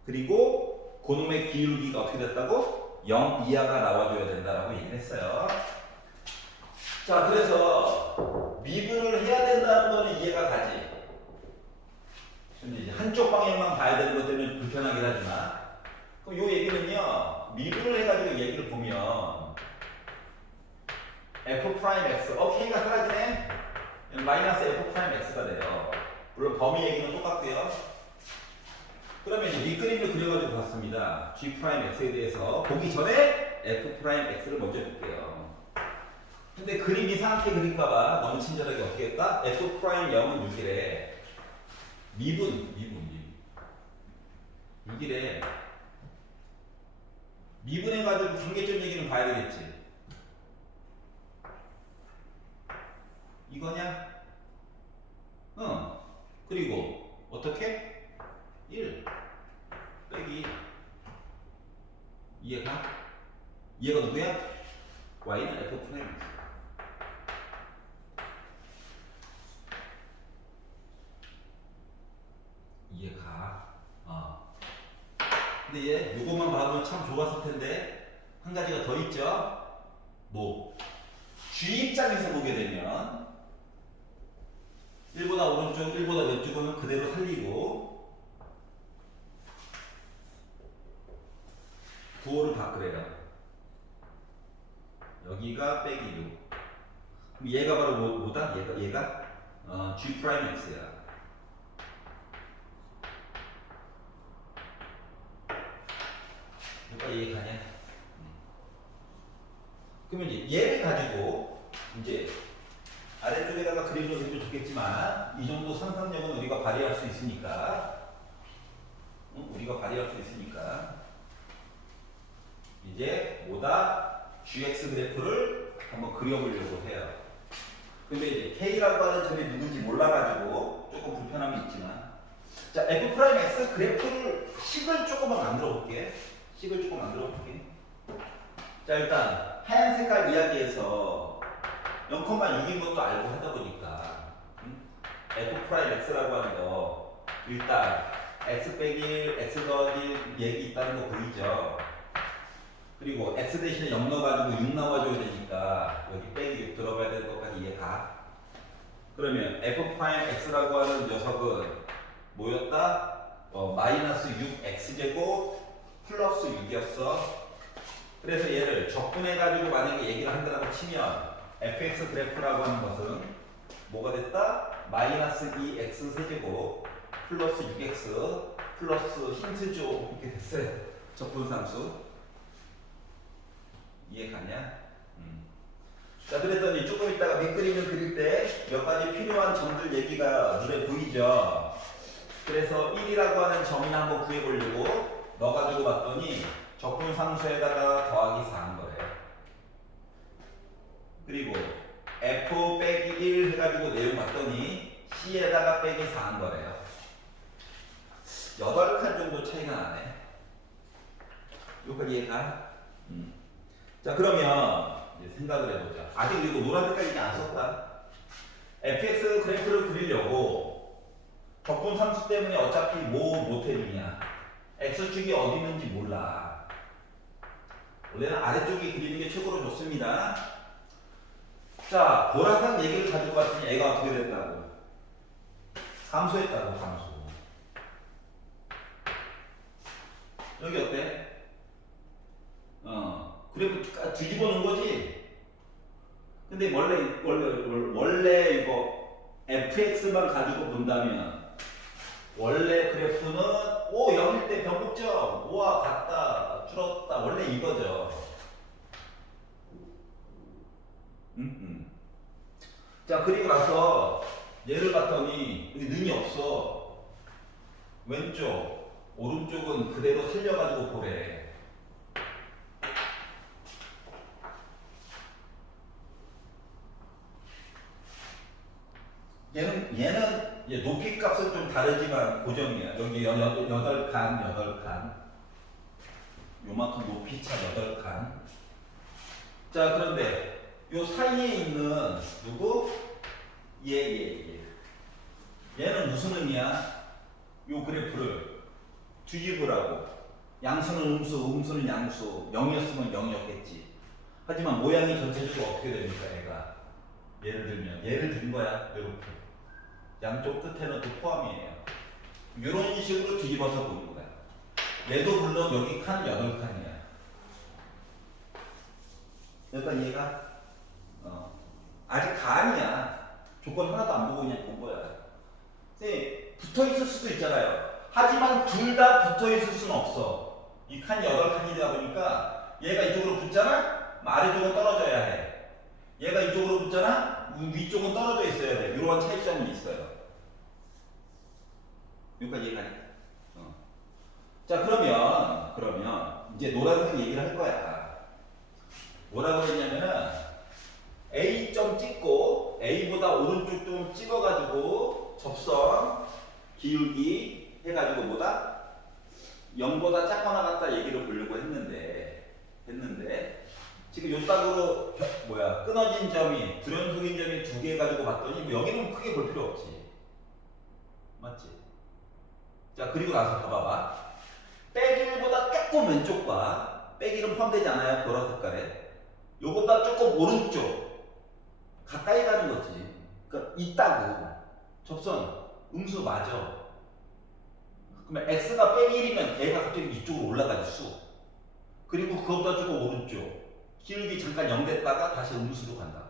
그리고 그놈의 기울기가 어떻게 됐다고? 0 이하가 나와줘야 된다라고 얘기를 했어요. 자, 그래서 미분을 해야 된다는 거는 이해가 가지. 근데 이제 한쪽 방향만 봐야 되는 것 때문에 불편하긴 하지만 그럼 요 얘기는요 미분을 해가지고 얘기를 보면 f 프라임 x k가 사라지네. 마이너스 f 프라임 x가 돼요. 물론 범위 얘기는 똑같고요. 그러면 이제 밑그림을 그려가지고 봤습니다. g 프라임 x에 대해서 보기 전에 f 프라임 x를 먼저 볼게요. 근데 그림 이상하게 그릴까봐 너무 친절하게 어떻게 할까? f 프라임 0은 6이래. 미분 6이래. 미분해가지고 관계점 얘기는 봐야 되겠지. 이거냐? 응. 그리고 어떻게? 1 빼기 이해가? 얘가 누구야? y는 f 프라임 x. 이해가? 근데 얘 요것만 봐도 참 좋았을 텐데 한 가지가 더 있죠? 뭐? G 입장에서 보게 되면 1보다 오른쪽, 1보다 왼쪽은 그대로 살리고 부호를 바꾸래요. 여기가 빼기 6. 그럼 얘가 바로 뭐다? 얘가 G 프라임 X야. 누가 이해가냐? 그러면 이제 얘를 가지고 이제 아래쪽에다가 그림을 그리면 좋겠지만 이 정도 상상력은 우리가 발휘할 수 있으니까 이제 뭐다? GX 그래프를 한번 그려보려고 해요. 근데 이제 K라고 하는 점이 누군지 몰라가지고 조금 불편함이 있지만 자 F 프라임 X 그래프를 식을 조금 만들어 볼게. 자 일단 하얀 색깔 이야기에서 0,6인 것도 알고 하다 보니까 F 프라임 X라고 하는 거 일단 X 빼기 1, X 더하기 1 얘기 있다는 거 보이죠? 그리고 X 대신에 0 넣어가지고 6 나와줘야 되니까 여기 빼기 6 들어가야 되는 것까지 이해가? 그러면 F 프라임 X라고 하는 녀석은 뭐였다? 마이너스 6X제곱 플러스 6이었어. 그래서 얘를 적분해가지고 만약에 얘기를 한다고 치면 fx 그래프라고 하는 것은 뭐가 됐다? 마이너스 2x 세제곱 플러스 6x 플러스 힌트죠 이렇게 됐어요. 적분상수 이해가냐? 자 그랬더니 조금 있다가 밑그림을 그릴 때 몇 가지 필요한 점들 얘기가 눈에 보이죠. 그래서 1이라고 하는 점이나 한번 구해보려고 넣어가지고 봤더니 적분상수에다가 더하기 4한 거예요. 그리고 f 빼기 1 해가지고 내용 봤더니 c에다가 빼기 4한 거래요. 8칸 정도 차이가 나네. 여기까지 이해가? 자 그러면 이제 생각을 해보자. 아직 이거 노란 색깔이 안 썼다. fx 그래프를 그리려고 적분상수 때문에 어차피 뭐 못해주냐. x축이 어디 있는지 몰라. 원래는 아래쪽에 그리는 게 최고로 좋습니다. 자, 보라색 얘기를 가지고 봤더니 애가 어떻게 됐다고? 감소했다고, 감소. 여기 어때? 그래프 뒤집어 놓은 거지? 근데 원래 이거 fx만 가지고 본다면 원래 그래프는 0일 때 변곡점 5와 같다 줄었다 원래 이거죠. 자 그리고 나서 얘를 봤더니 여기 는이 없어. 왼쪽 오른쪽은 그대로 살려가지고 보래. 얘는 높이 값은 좀 다르지만 고정이야. 여기 8칸 요만큼 높이 차 8칸. 자 그런데 요 사이에 있는 누구? 얘는 무슨 의미야? 요 그래프를 뒤집으라고. 양수는 음수는 양수 0이었으면 0이었겠지. 하지만 모양이 전체적으로 어떻게 됩니까? 얘가 예를 든 거야. 이렇게 양쪽 끝에는 또 포함이에요. 이런 식으로 뒤집어서 보는 거야. 얘도 물론 여기 칸 8칸이야. 그러니까 얘가 아직 간이야. 조건 하나도 안 보고 그냥 본 거야. 선생님, 붙어 있을 수도 있잖아요. 하지만 둘 다 붙어 있을 수는 없어. 이 칸이 8칸이다 보니까 얘가 이쪽으로 붙잖아? 아래쪽은 떨어져야 해. 얘가 이쪽으로 붙잖아? 위쪽은 떨어져 있어야 돼. 이러한 차이점이 있어요. 여기까지 이해가니? 자, 그러면 이제 노란색 얘기를 할 거야. 뭐라고 했냐면은 A점 찍고 A보다 오른쪽 좀 찍어가지고 접선 기울기 해가지고 뭐다? 0보다 작거나 같다 얘기를 보려고 했는데 지금 요 짝으로 끊어진 점이 불연속인 점이 2개 가지고 봤더니 뭐 여기는 크게 볼 필요 없지. 맞지? 자, 그리고 나서 봐봐봐. 빼기보다 조금 왼쪽과 빼기는 포함되지 않아요. 보라 색깔에. 요거보다 조금 오른쪽 가까이 가는 거지. 그러니까 있다고. 접선 음수 맞아. 그러면 x가 빼기 1이면 얘가 갑자기 이쪽으로 올라가지 수. 그리고 그것보다 조금 오른쪽. 기울기 잠깐 0 됐다가 다시 음수로 간다고.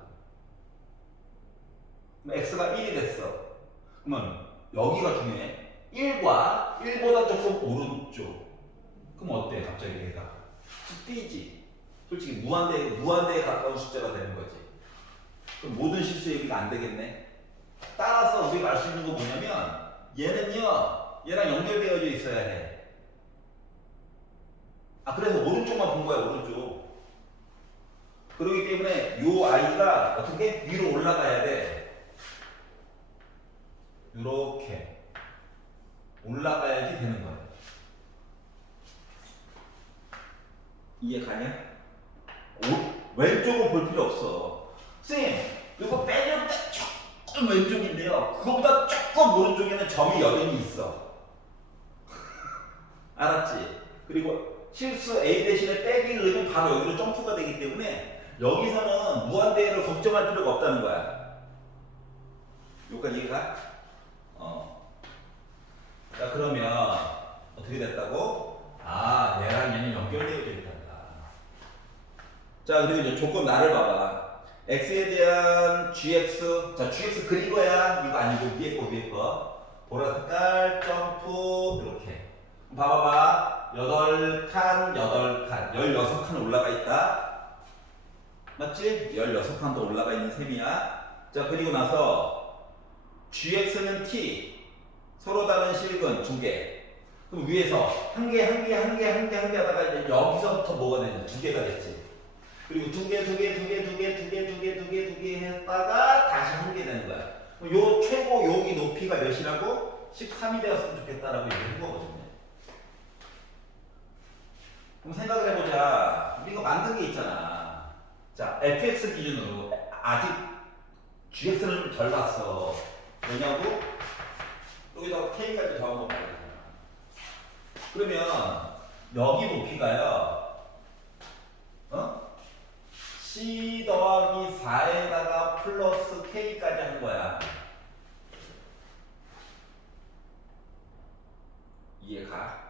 그럼 x가 1이 됐어. 그러면 여기가 중요해. 1과 1보다 조금 오른쪽. 그럼 어때? 갑자기 얘가 쑥 뛰지. 솔직히 무한대에 가까운 숫자가 되는 거지. 그럼 모든 실수 얘기가 안 되겠네. 따라서 우리가 알 수 있는 거 뭐냐면 얘는요 얘랑 연결되어져 있어야 해. 그래서 오른쪽만 본 거야. 오른쪽. 그렇기 때문에 요 아이가 어떻게 위로 올라가야 돼. 이렇게 올라가야지 되는 거야. 이해 가냐? 왼쪽은 볼 필요 없어. 쌤, 이거 빼면 조금 왼쪽인데요. 그거보다 조금 오른쪽에는 점이 여전히 있어. 알았지? 그리고 실수 A 대신에 빼기를 넣으면 바로 여기로 점프가 되기 때문에 여기서는 무한대를 걱정할 필요가 없다는 거야. 여기까지 이해가? 자, 그러면 어떻게 됐다고? 얘랑 얘는 연결되어져 있단다. 자, 그리고 이제 조건 나를 봐봐. x에 대한 gx. 자, gx 그린 거야. 이거 아니고 위에 거. 보라 색깔 점프 이렇게. 봐봐봐. 8칸 16칸 올라가 있다. 맞지? 16칸도 올라가 있는 셈이야. 자, 그리고 나서 gx는 t. 서로 다른 실근 2개. 그럼 위에서 한 개 하다가 이제 여기서부터 뭐가 되냐? 2개가 됐지. 그리고 2개 했다가 다시 1개 되는 거야. 요 최고 여기 높이가 몇이라고? 13이 되었으면 좋겠다라고 얘기한 거거든요. 그럼 생각을 해보자. 우리가 만든 게 있잖아. 자, fx 기준으로 아직 gx는 좀 덜 봤어. 왜냐고? 여기다가 k까지 더한 거 말이야. 그러면 여기 높이가요. c 더하기 4에다가 플러스 k까지 한 거야. 이해가?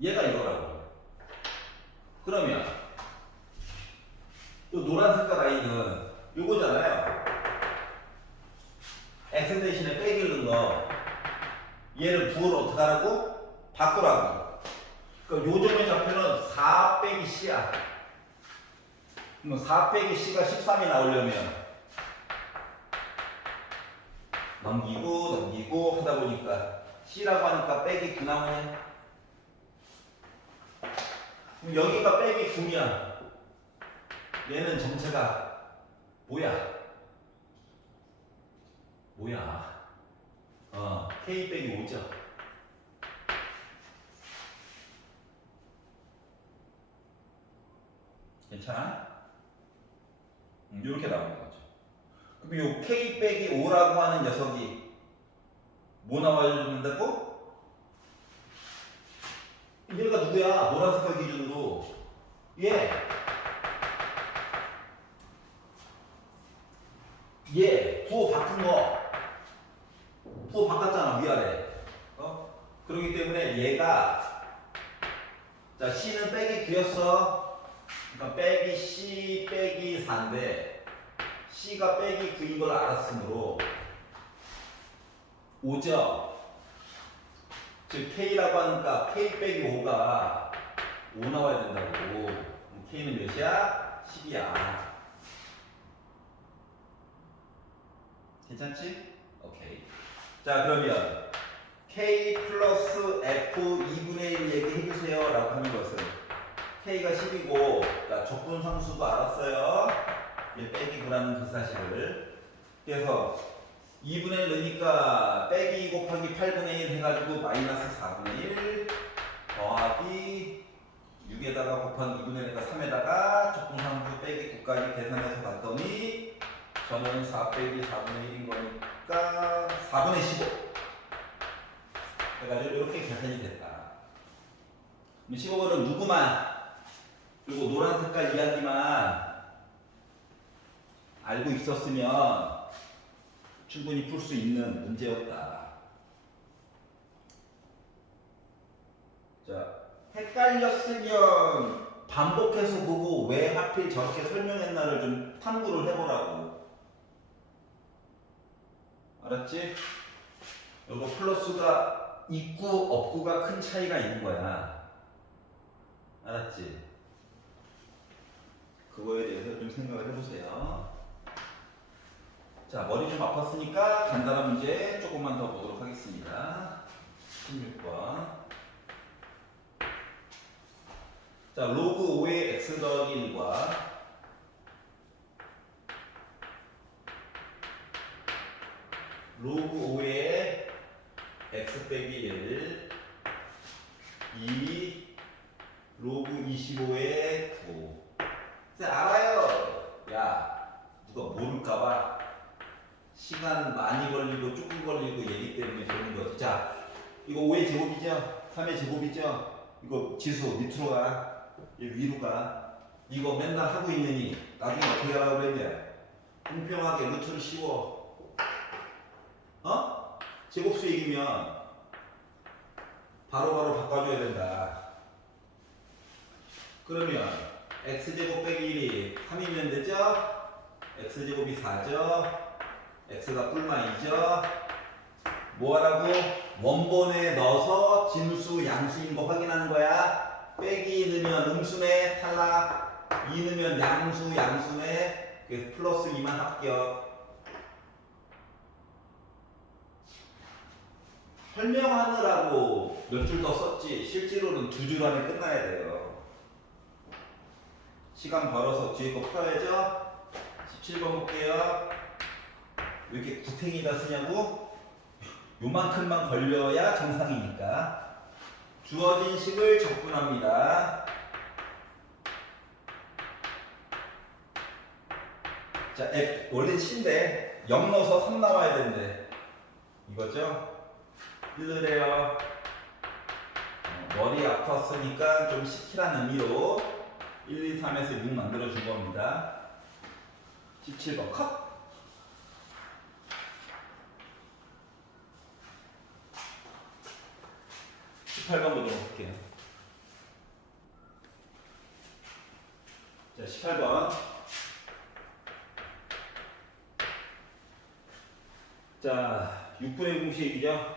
얘가 이거라고. 그러면 이 노란 색깔 라인은 이거잖아요. x 대신에 빼기 넣은 거. 얘를 부호를 어떻게 하라고? 바꾸라고. 그러니까 요점의 좌표는 4 빼기 c야. 그럼 4 빼기 c가 13이 나오려면 넘기고 하다 보니까 c라고 하니까 빼기 9 나오네. 그럼 여기가 빼기 9면 얘는 전체가 뭐야? k 빼기 5죠. 괜찮아? 이렇게 나오는 거죠. 그럼 요 k 빼기 5라고 하는 녀석이 뭐 나와준다고? 얘가 누구야? 노란 색깔 기준으로 얘 부호 바꾼 거 얘가 자 C는 빼기 9였어. 그러니까 빼기 C 빼기 4인데 C가 빼기 9인 걸 알았으므로 5죠. 즉 K라고 하니까 K 빼기 5가 5 나와야 된다고. 그럼 K는 몇이야? 10이야. 괜찮지? 오케이. 자 그러면 K 플러스 F 2분의 1 얘기해주세요 라고 하는 것은 K가 10이고 자 적분상수도 알았어요. 얘 빼기 9라는 그 사실을. 그래서 2분의 1 넣으니까 빼기 2 곱하기 8분의 1 해가지고 마이너스 4분의 1 더하기 6에다가 곱하기 2분의 1에다가 3에다가 적분상수 빼기 9까지 계산해서 봤더니 저는 4 빼기 4분의 1인 거니까 4분의 15 해가지고 이렇게 계산이 됐다. 15번은 누구만 그리고 노란 색깔 이야기만 알고 있었으면 충분히 풀 수 있는 문제였다. 자, 헷갈렸으면 반복해서 보고 왜 하필 저렇게 설명했나를 좀 탐구를 해보라고. 알았지? 이거 플러스가 있고 없고가 큰 차이가 있는 거야. 알았지? 그거에 대해서 좀 생각을 해보세요. 자, 머리 좀 아팠으니까 간단한 문제 조금만 더 보도록 하겠습니다. 16번. 자, 로그 5의 x 더하기 1과 로그 5의 x 빼기 1 2 로그 25의 9 알아요. 야, 누가 모를까봐 시간 많이 걸리고 조금 걸리고 얘기 때문에 그러는 거지. 자, 이거 5의 제곱이죠? 3의 제곱이죠? 이거 지수 밑으로 가. 얘 위로 가. 이거 맨날 하고 있느니 나중에 어떻게 하라고 그랬냐? 공평하게 루트를 씌워. 어? 제곱수이기면 바로바로 바꿔줘야 된다. 그러면 x제곱 빼기 1이 3이면 되죠? x제곱이 4죠? x가 뿔마 2죠? 뭐 하라고? 원본에 넣어서 진수, 양수인 거 확인하는 거야. 빼기 넣으면 음수네, 탈락. 2 넣으면 양수, 양수네. 그래서 플러스 2만 합격. 설명하느라고 몇 줄 더 썼지 실제로는 2줄 안에 끝나야 돼요. 시간 벌어서 뒤에 거 풀어야죠. 17번 볼게요. 왜 이렇게 구탱이다 쓰냐고? 요만큼만 걸려야 정상이니까. 주어진 식을 적분합니다. 자, F, 원래 C인데 0 넣어서 3 나와야 되는데 이거죠? 1래요. 머리 아팠으니까 좀 시키라는 의미로 1, 2, 3에서 6 만들어준 겁니다. 17번 컷! 18번 보도록 할게요. 자, 18번. 자, 6분의 공식이죠?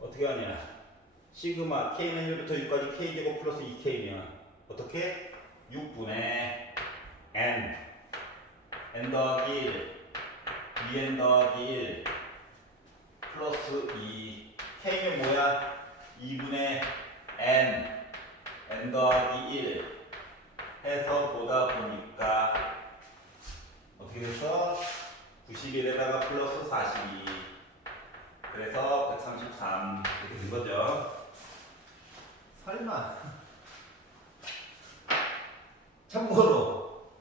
어떻게 하냐? 시그마 k는 1부터 6까지 k제곱 플러스 2k면 어떻게? 6분의 n 더하기 1 2n 더하기 1 플러스 2 k면 뭐야? 2분의 n 더하기 1 해서 보다 보니까 어떻게 돼서 91에다가 플러스 42 그래서 133 이렇게 된 거죠. 설마 참고로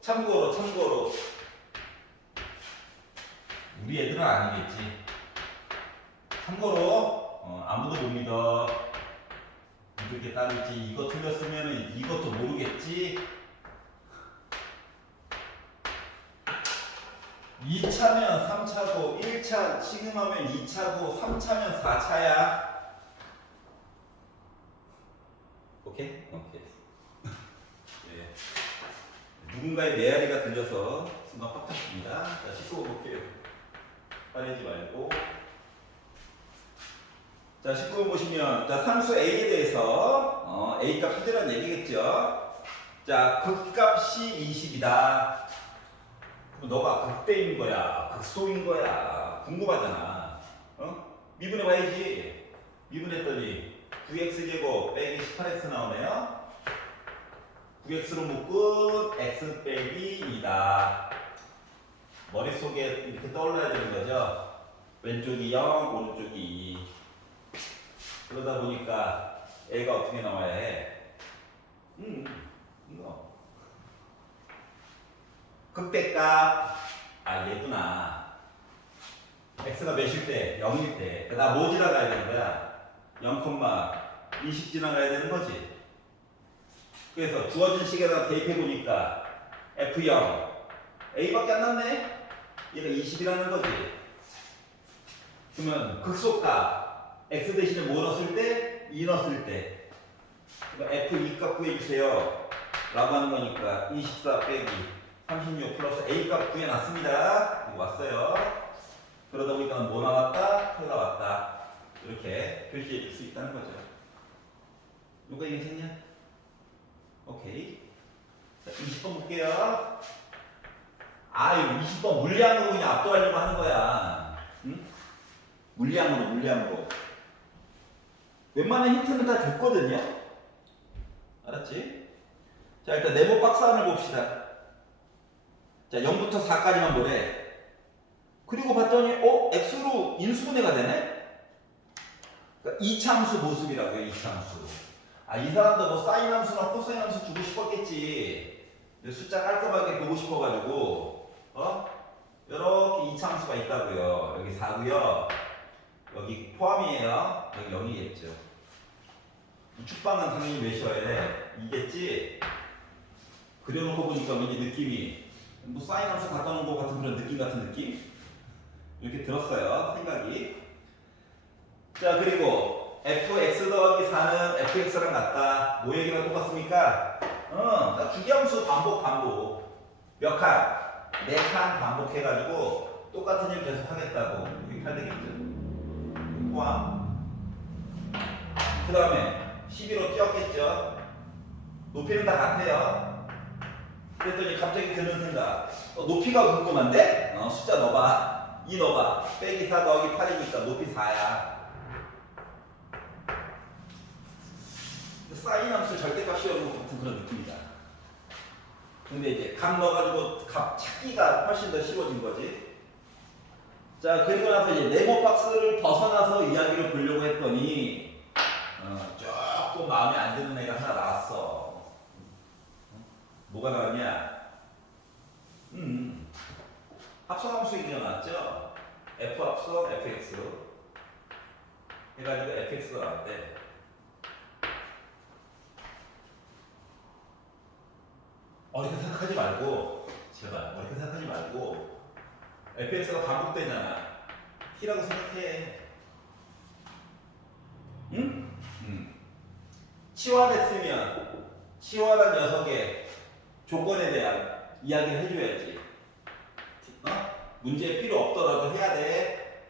우리 애들은 아니겠지. 참고로 아무도 못 믿어. 이렇게 따르지. 이거 틀렸으면 이것도 모르겠지. 2차면 3차고 1차 시그마면 2차고 3차면 4차야. 오케이? 오케이. 예. 누군가의 메아리가 들려서 순간 빡 탔습니다. 자, 씻고 볼게요. 빠르지 말고. 자, 19번 보시면, 자, 상수 A에 대해서, A 값 찾으라는 얘기겠죠? 자, 극값이 20이다. 그럼 너가 극대인 거야? 극소인 거야? 궁금하잖아. 미분해 봐야지. 미분했더니 9x제곱 빼기 18x 나오네요. 9x로 묶은 x 빼기 2다. 머릿속에 이렇게 떠올라야 되는 거죠. 왼쪽이 0, 오른쪽이 2. 그러다 보니까 애가 어떻게 나와야 해? 이거 극대값 얘구나. x가 몇일 때? 0일 때. 나 뭐 지나가야 되는 거야? 0,20 지나가야 되는 거지. 그래서 주어진 식에다가 대입해 보니까 f0 a밖에 안 남네. 얘가 20이라는 거지. 그러면 극소값 x 대신에 뭐 넣었을 때? 2 넣었을 때. 그러니까 f2 값 구해주세요 라고 하는 거니까 24 빼기 36 플러스 a 값 구해놨습니다. 이거 왔어요. 그러다 보니까 뭐 나왔다? 표가 왔다. 이렇게 표시해 줄 수 있다는 거죠. 누가 이해했냐? 오케이. 자, 20번 볼게요. 이거 20번 물량으로 그냥 압도하려고 하는 거야. 응? 물량으로. 웬만한 힌트는 다 줬거든요. 알았지? 자, 일단 네모 박스 안을 봅시다. 자, 0부터 4까지만 보래. 그리고 봤더니 x로 인수분해가 되네? 그러니까 이차함수 모습이라고요. 이차함수. 이 사람도 뭐 사인 함수나 코사인 함수 주고 싶었겠지. 숫자 깔끔하게 보고 싶어가지고 이렇게 이차함수가 있다고요. 여기 4고요. 여기 포함이에요. 여기 0이겠죠. 축방은 당연히 몇이어야 돼? 이겠지? 그려놓고 보니까 왠지 느낌이 뭐 사인 함수 갖다 놓은 것 같은 그런 느낌 같은 느낌? 이렇게 들었어요. 생각이. 자, 그리고 fx 더하기 4는 fx랑 같다. 뭐 얘기랑 똑같습니까? 주기함수 반복. 몇 칸? 4칸 반복해가지고 똑같은 일 계속 하겠다고. 이게 잘 되겠죠. 포함. 그 다음에 11로 띄웠겠죠. 높이는 다 같아요. 그랬더니 갑자기 드는 생각. 높이가 궁금한데? 숫자 넣어봐. 2 넣어봐. 빼기 4 더하기 8이니까 높이 4야. 사인 함수 절대값 씌워놓은 것 같은 그런 느낌이다. 근데 이제 값 넣어가지고 값 찾기가 훨씬 더 쉬워진 거지. 자, 그리고 나서 이제 네모 박스를 벗어나서 이야기를 보려고 했더니 조금 마음에 안 드는 애가 하나 나왔어. 뭐가 나왔냐? 합성함수 얘기가 나왔죠? f 합성 fx 해가지고 fx가 나왔대. 어렵게 생각하지 말고, 제발 어렵게 생각하지 말고 fx가 반복되잖아. t라고 생각해. 응? 치환한 녀석의 조건에 대한 이야기를 해줘야지. 문제에 필요 없더라도 해야 돼.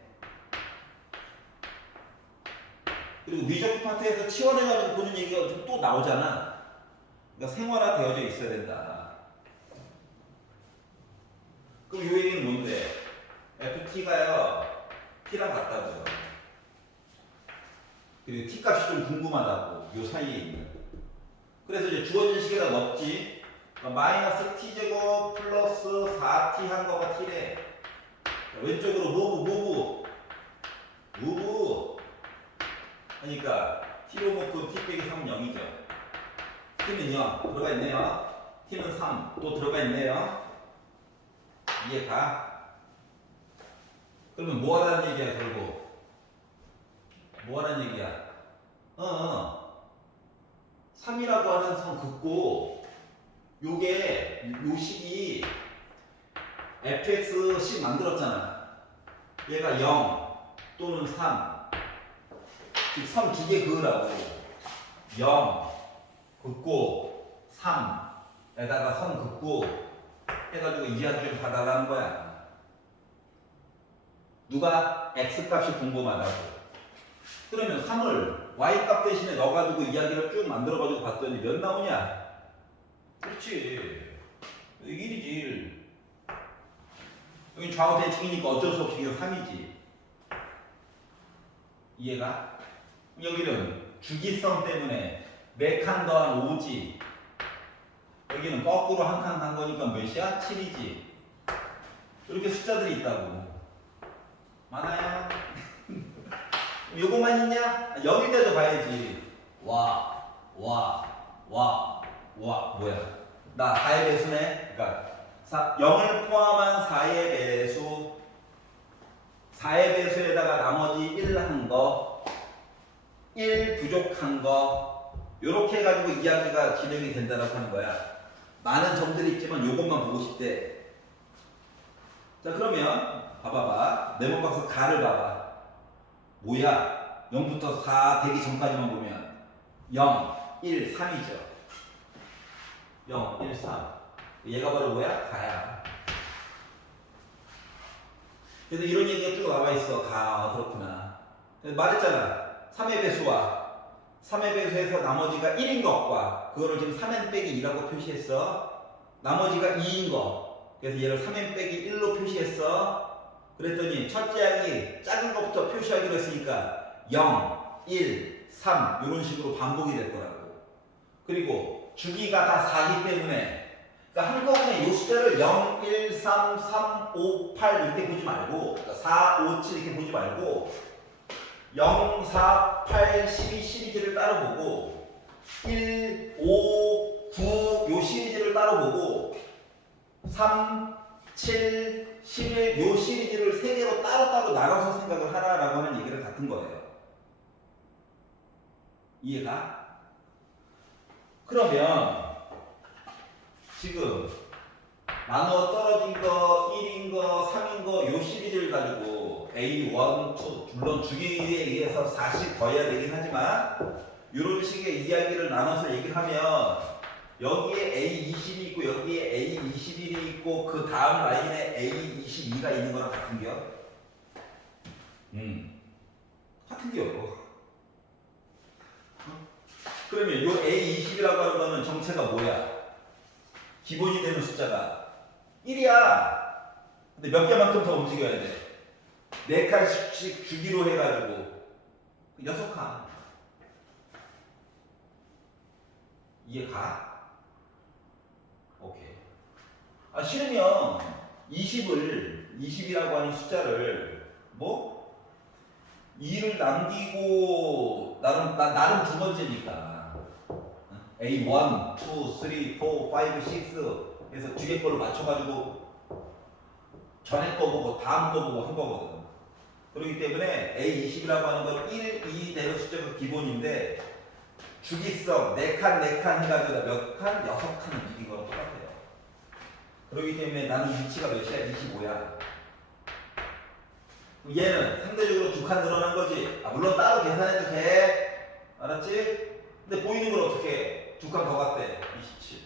그리고 미적 파트에서 치환해가지고 보는 얘기가 좀 또 나오잖아. 그러니까 생활화되어져 있어야 된다. 그럼 이 얘기는 뭔데? ft가요 t랑 같다고요. 그리고 t 값이 좀 궁금하다고. 요 사이에 있는. 그래서 이제 주어진 식에다 넣었지. 마이너스 t제곱 플러스 4t 한 거가 t래. 왼쪽으로 무브 하니까 t로 묶고 t 빼기 3은 0이죠. t는 0 들어가 있네요. t는 3 또 들어가 있네요. 이해가? 그러면 뭐 하라는 얘기야 결국? 뭐 하라는 얘기야? 3이라고 하는 선 긋고 요게 요 식이 fx식 만들었잖아. 얘가 0 또는 3 즉 선 두 개 그으라고 0 긋고 3에다가 선 긋고 해가지고 이하를 좀 받아라는 거야. 누가 x값이 궁금하다고. 그러면 3을 y값 대신에 넣어가지고 이야기를 쭉 만들어가지고 봤더니 몇 나오냐? 그렇지. 여기 1이지 1. 여기 좌우 대칭이니까 어쩔 수 없이 이거 3이지. 이해가? 여기는 주기성 때문에 4칸 더한 5지. 여기는 거꾸로 한 칸 간 거니까 몇이야? 7이지. 이렇게 숫자들이 있다고. 많아요. 요거만 있냐? 0일 때도 봐야지. 뭐야? 나 4의 배수네. 그러니까 0을 포함한 4의 배수. 4의 배수에다가 나머지 1 한 거, 1 부족한 거, 요렇게 해가지고 이야기가 진행이 된다고 하는 거야. 많은 점들이 있지만 요것만 보고 싶대. 자, 그러면 봐봐봐. 네모박스 가를 봐봐. 뭐야? 0부터 4 되기 전까지만 보면 0, 1, 3이죠. 0, 1, 3. 얘가 바로 뭐야? 가야. 그래서 이런 얘기가 쭉 나와 있어. 가, 그렇구나. 말했잖아. 3의 배수와 3의 배수에서 나머지가 1인 것과 그거를 지금 3n 빼기 2라고 표시했어. 나머지가 2인 거. 그래서 얘를 3n 빼기 1로 표시했어. 그랬더니 첫째 항이 작은 것부터 표시하기로 했으니까 0, 1, 3 이런 식으로 반복이 될 거라고. 그리고 주기가 다 4기 때문에 그러니까 한꺼번에 이 숫자를 0, 1, 3, 3, 5, 8 이렇게 보지 말고 그러니까 4, 5, 7 이렇게 보지 말고 0, 4, 8, 12 시리즈를 따로 보고 1, 5, 9 요 시리즈를 따로 보고 3, 7, 11 요 시리즈를 세 개로 따로따로 나눠서 생각을 하라라고 하는 얘기를 같은 거예요. 이해가? 그러면 지금 나누어 떨어진 거, 1인 거, 3인 거 요 시리즈를 가지고 A, 1, 2 물론 주기에 의해서 4씩 더해야 되긴 하지만 이런 식의 이야기를 나눠서 얘기를 하면 여기에 A20이 있고 여기에 A21이 있고 그 다음 라인에 A22가 있는 거랑 같은겨? 같은겨. 그러면 요 A20이라고 하는 거는 정체가 뭐야? 기본이 되는 숫자가 1이야. 근데 몇 개만큼 더 움직여야 돼. 4칸씩 주기로 해가지고 6칸. 이해가? 오케이. 아, 싫으면 20이라고 하는 숫자를 뭐 2를 남기고 나름 두 번째니까 A1, 2, 3, 4, 5, 6 해서 뒤에 걸로 맞춰가지고 전에 거 보고 다음 거 보고 한 거거든. 그렇기 때문에 A20이라고 하는 건 1, 2 되는 숫자가 기본인데 주기성 4칸 해가지고 몇 칸? 6칸 움직인 거랑 똑같아요. 그렇기 때문에 나는 위치가 몇이야? 25야. 얘는 상대적으로 2칸 늘어난 거지. 아, 물론 따로 계산해도 돼. 알았지? 근데 보이는 걸 어떻게 해? 2칸 더 갔대. 27.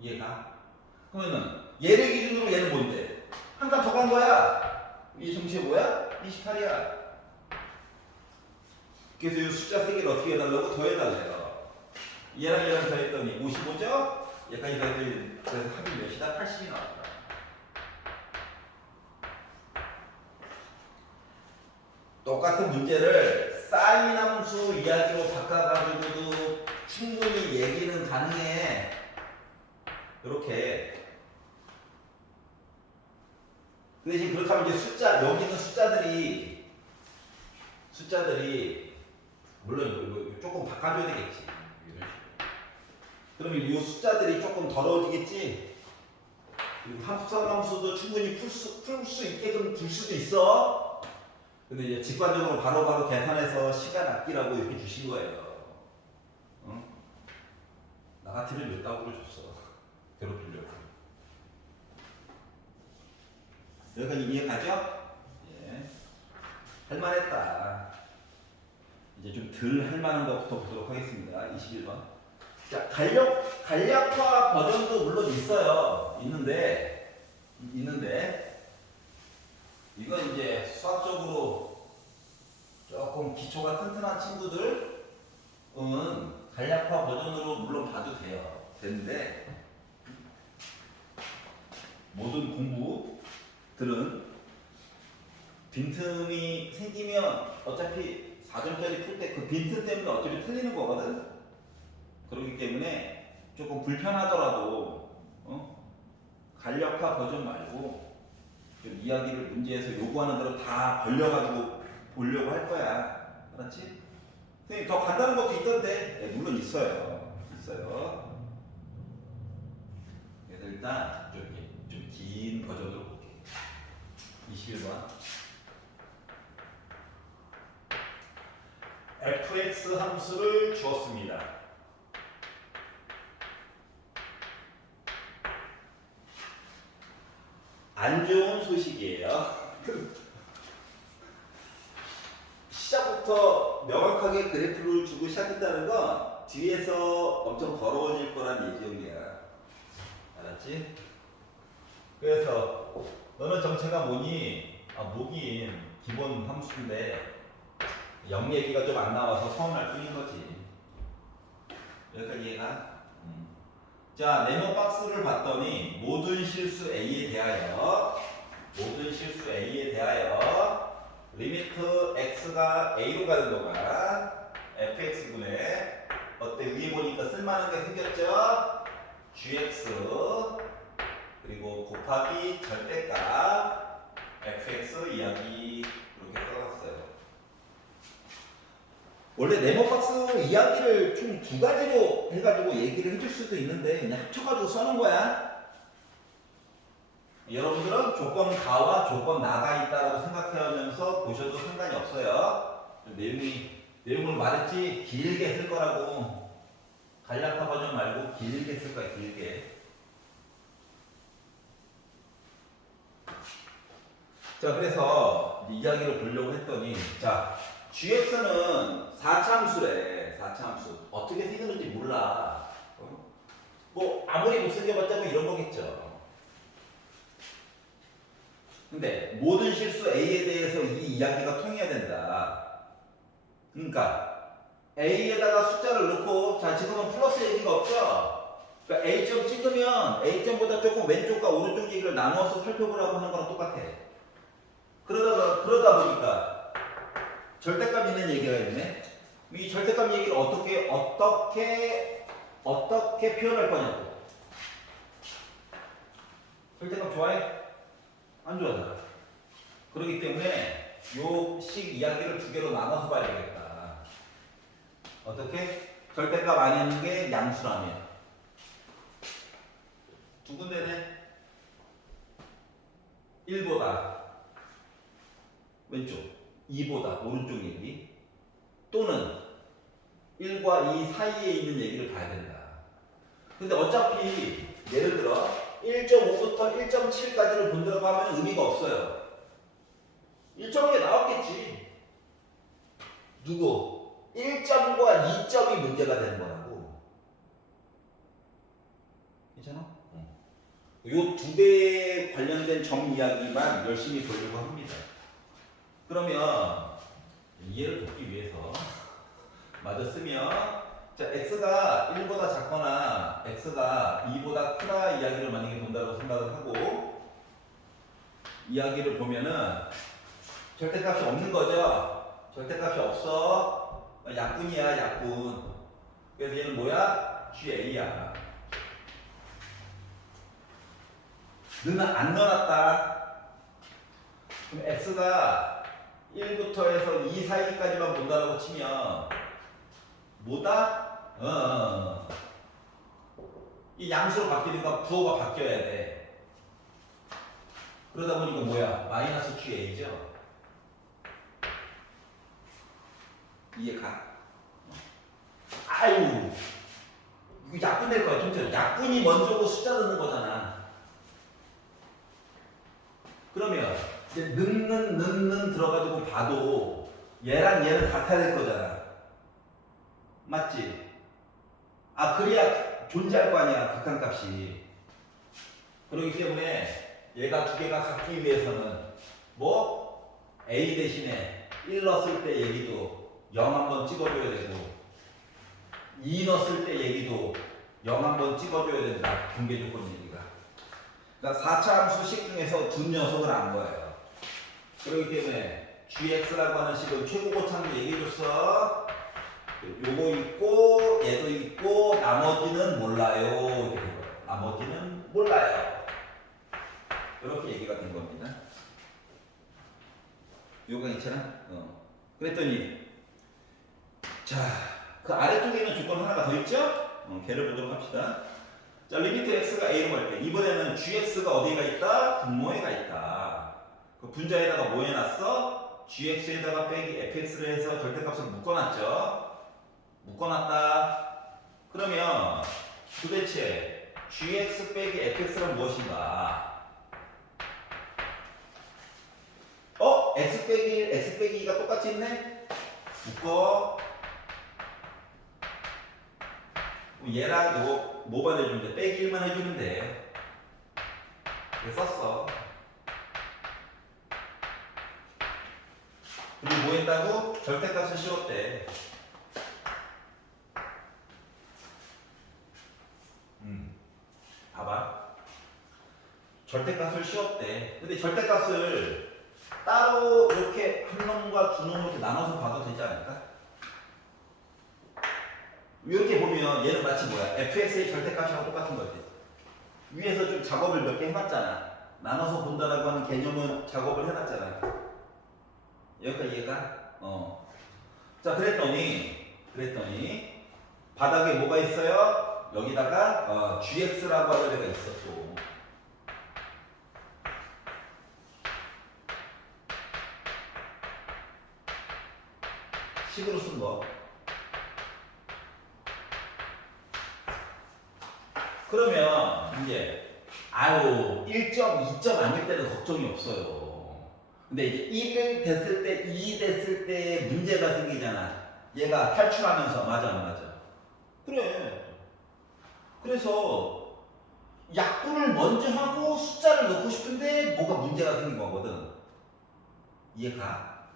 이해가? 그러면은 얘를 기준으로 얘는 뭔데? 한 칸 더 간 거야. 이 정체 뭐야? 28이야. 그래서 이 숫자 3개를 어떻게 해달라고? 더해달래요. 얘랑 더했더니 55죠? 얘까지 더했더니 그래서 합이 몇이다? 80이 나왔다. 똑같은 문제를 사인 함수 이야기로 바꿔가지고도 충분히 얘기는 가능해. 이렇게. 그 대신 그렇게 하면 이제 여기 있는 숫자들이 물론 조금 바꿔줘야 되겠지. 그러면 이 숫자들이 조금 더러워지겠지. 그리고 합성함수도 충분히 풀 수 있게끔 줄 수도 있어. 근데 이제 직관적으로 바로바로 계산해서 시간 아끼라고 이렇게 주신 거예요. 응? 나가티를 몇 답으로 줬어. 괴롭히려고. 여기까지 이해가죠? 예. 할만했다. 이제 좀 덜 할 만한 것부터 보도록 하겠습니다. 21번. 자, 간략화 버전도 물론 있어요. 있는데 이건 이제 수학적으로 조금 기초가 튼튼한 친구들은 간략화 버전으로 물론 봐도 되는데 모든 공부들은 빈틈이 생기면 어차피 4점짜리 풀 때 그 빈틈 때문에 어차피 틀리는 거거든. 그렇기 때문에 조금 불편하더라도 간략화 버전 말고 좀 이야기를 문제에서 요구하는 대로 다 벌려가지고 보려고 할 거야. 알았지? 선생님 더 간단한 것도 있던데. 네, 물론 있어요. 그래서 일단 좀 긴 버전으로 볼게. 21번. fx 함수를 주었습니다. 안 좋은 소식이에요. 시작부터 명확하게 그래프를 주고 시작했다는 건 뒤에서 엄청 더러워질 거란 예정이야. 알았지? 그래서 너는 정체가 뭐니? 뭐긴 기본 함수인데 0 얘기가 좀 안 나와서 서운할 뿐인 거지. 여기까지 이해가? 자, 네모 박스를 봤더니 모든 실수 A에 대하여 리미트 x가 A로 가는 동안 fx분의 어때? 위에 보니까 쓸만한 게 생겼죠? gx 그리고 곱하기 절대값 fx 이야기 이렇게 써놨어요. 원래 네모박스 이야기를 총 두 가지로 해가지고 얘기를 해줄 수도 있는데 그냥 합쳐가지고 써놓은 거야. 여러분들은 조건 가와 조건 나가 있다고 생각하면서 보셔도 상관이 없어요. 내용을 말했지 길게 쓸 거라고. 간략화 버전 말고 길게 쓸 거야, 길게. 자, 그래서 이야기를 보려고 했더니, 자, gx는 4차함수래. 4차함수. 어떻게 생겼는지 몰라. 뭐 아무리 못생겨봤자 뭐 이런 거겠죠. 근데 모든 실수 A에 대해서 이 이야기가 통해야 된다. 그러니까 A에다가 숫자를 넣고, 자, 지금은 플러스 얘기가 없죠. 그러니까 A점 찍으면 A점보다 조금 왼쪽과 오른쪽 얘기를 나눠서 살펴보라고 하는 거랑 똑같아. 그러다 보니까 절대값 있는 얘기가 있네. 이 절대값 얘기를 어떻게 표현할 거냐고. 절대값 좋아해? 안 좋아하잖아. 그렇기 때문에 요 식 이야기를 두 개로 나눠서 봐야 되겠다. 어떻게? 절대값 안에 있는 게 양수라면 두 군데네. 1보다 왼쪽, 2보다 오른쪽 얘기, 또는 1과 2 사이에 있는 얘기를 봐야 된다. 근데 어차피 예를 들어 1.5부터 1.7까지를 본다고 하면 의미가 없어요. 일정하게 나왔겠지. 누구? 1점과 2점이 문제가 되는 거라고. 괜찮아? 요 두 개에 관련된 점 이야기만 열심히 보려고 합니다. 그러면 이해를 돕기 위해서 마저 쓰면, 자, x가 1보다 작거나 x가 2보다 크다 이야기를 만약에 본다고 생각을 하고 이야기를 보면은 절대값이 없는 거죠. 절대값이 없어. 약분이야, 약분. 그래서 얘는 뭐야? GA야. 너는 안 넣어놨다. 그럼 x가 1부터 해서 2 사이까지만 본다고 치면 뭐다? 이 양수로 바뀌니까 부호가 바뀌어야 돼. 그러다 보니까 뭐야? 마이너스 GA죠. 이해가? 아유, 이거 약분 될 거야. 좀 전에 약분이 먼저고 숫자 넣는 거잖아. 그러면 이제 넣는 들어가지고 봐도 얘랑 얘는 같아야 될 거잖아. 맞지? 아, 그래야 존재할 거 아니야, 극한값이. 그렇기 때문에 얘가 두 개가 같기 위해서는 뭐 A 대신에 1 넣었을 때 얘기도 0 한번 찍어줘야 되고 2 넣었을 때 얘기도 0 한번 찍어줘야 된다. 경계 조건 얘기가. 그러니까 4차 함수식 중에서 두 녀석을 안 거예요. 그렇기 때문에 gx라고 하는 식은 최고고창도 얘기해줬어. 요거 있고 얘도 있고 나머지는 몰라요. 이렇게 된 거예요. 나머지는 몰라요. 이렇게 얘기가 된 겁니다. 요거 괜찮아? 그랬더니 자, 그 아래쪽에 있는 조건 하나가 더 있죠? 걔를 보도록 합시다. 자, 리미트 x가 a로 갈 때 이번에는 gx가 어디가 있다? 분모에가 있다. 그 분자에다가 뭐 해놨어? gx에다가 빼기 fx를 해서 절대값을 묶어놨죠. 묶어놨다. 그러면 도대체 gx 빼기 fx는 무엇인가? x 빼기 2가 똑같이 있네? 묶어. 얘랑 요거 뭐만 해주면 돼? 빼기 1만 해주면 돼. 그래서 썼어. 그리고 뭐 했다고? 절대값을 씌웠대. 봐봐. 절대값을 씌웠대. 근데 절대값을 따로 이렇게 한 놈과 두 놈으로 나눠서 봐도 되지 않을까? 이렇게 보면 얘는 마치 뭐야? fx의 절대값이랑 똑같은 거지. 위에서 좀 작업을 몇 개 해놨잖아. 나눠서 본다라고 하는 개념은 작업을 해놨잖아. 여기까지 이해가? 자, 그랬더니 바닥에 뭐가 있어요? 여기다가 gx라고 하는 애가 있어 또. 식으로 쓴 거. 그러면 이제 1점, 2점 아닐 때는 걱정이 없어요. 근데 이제 1 됐을 때, 2 됐을 때 문제가 생기잖아. 얘가 탈출하면서. 맞아, 안 맞아? 그래. 그래서 약분을 먼저 하고 숫자를 넣고 싶은데 뭐가 문제가 생긴 거거든. 이해가?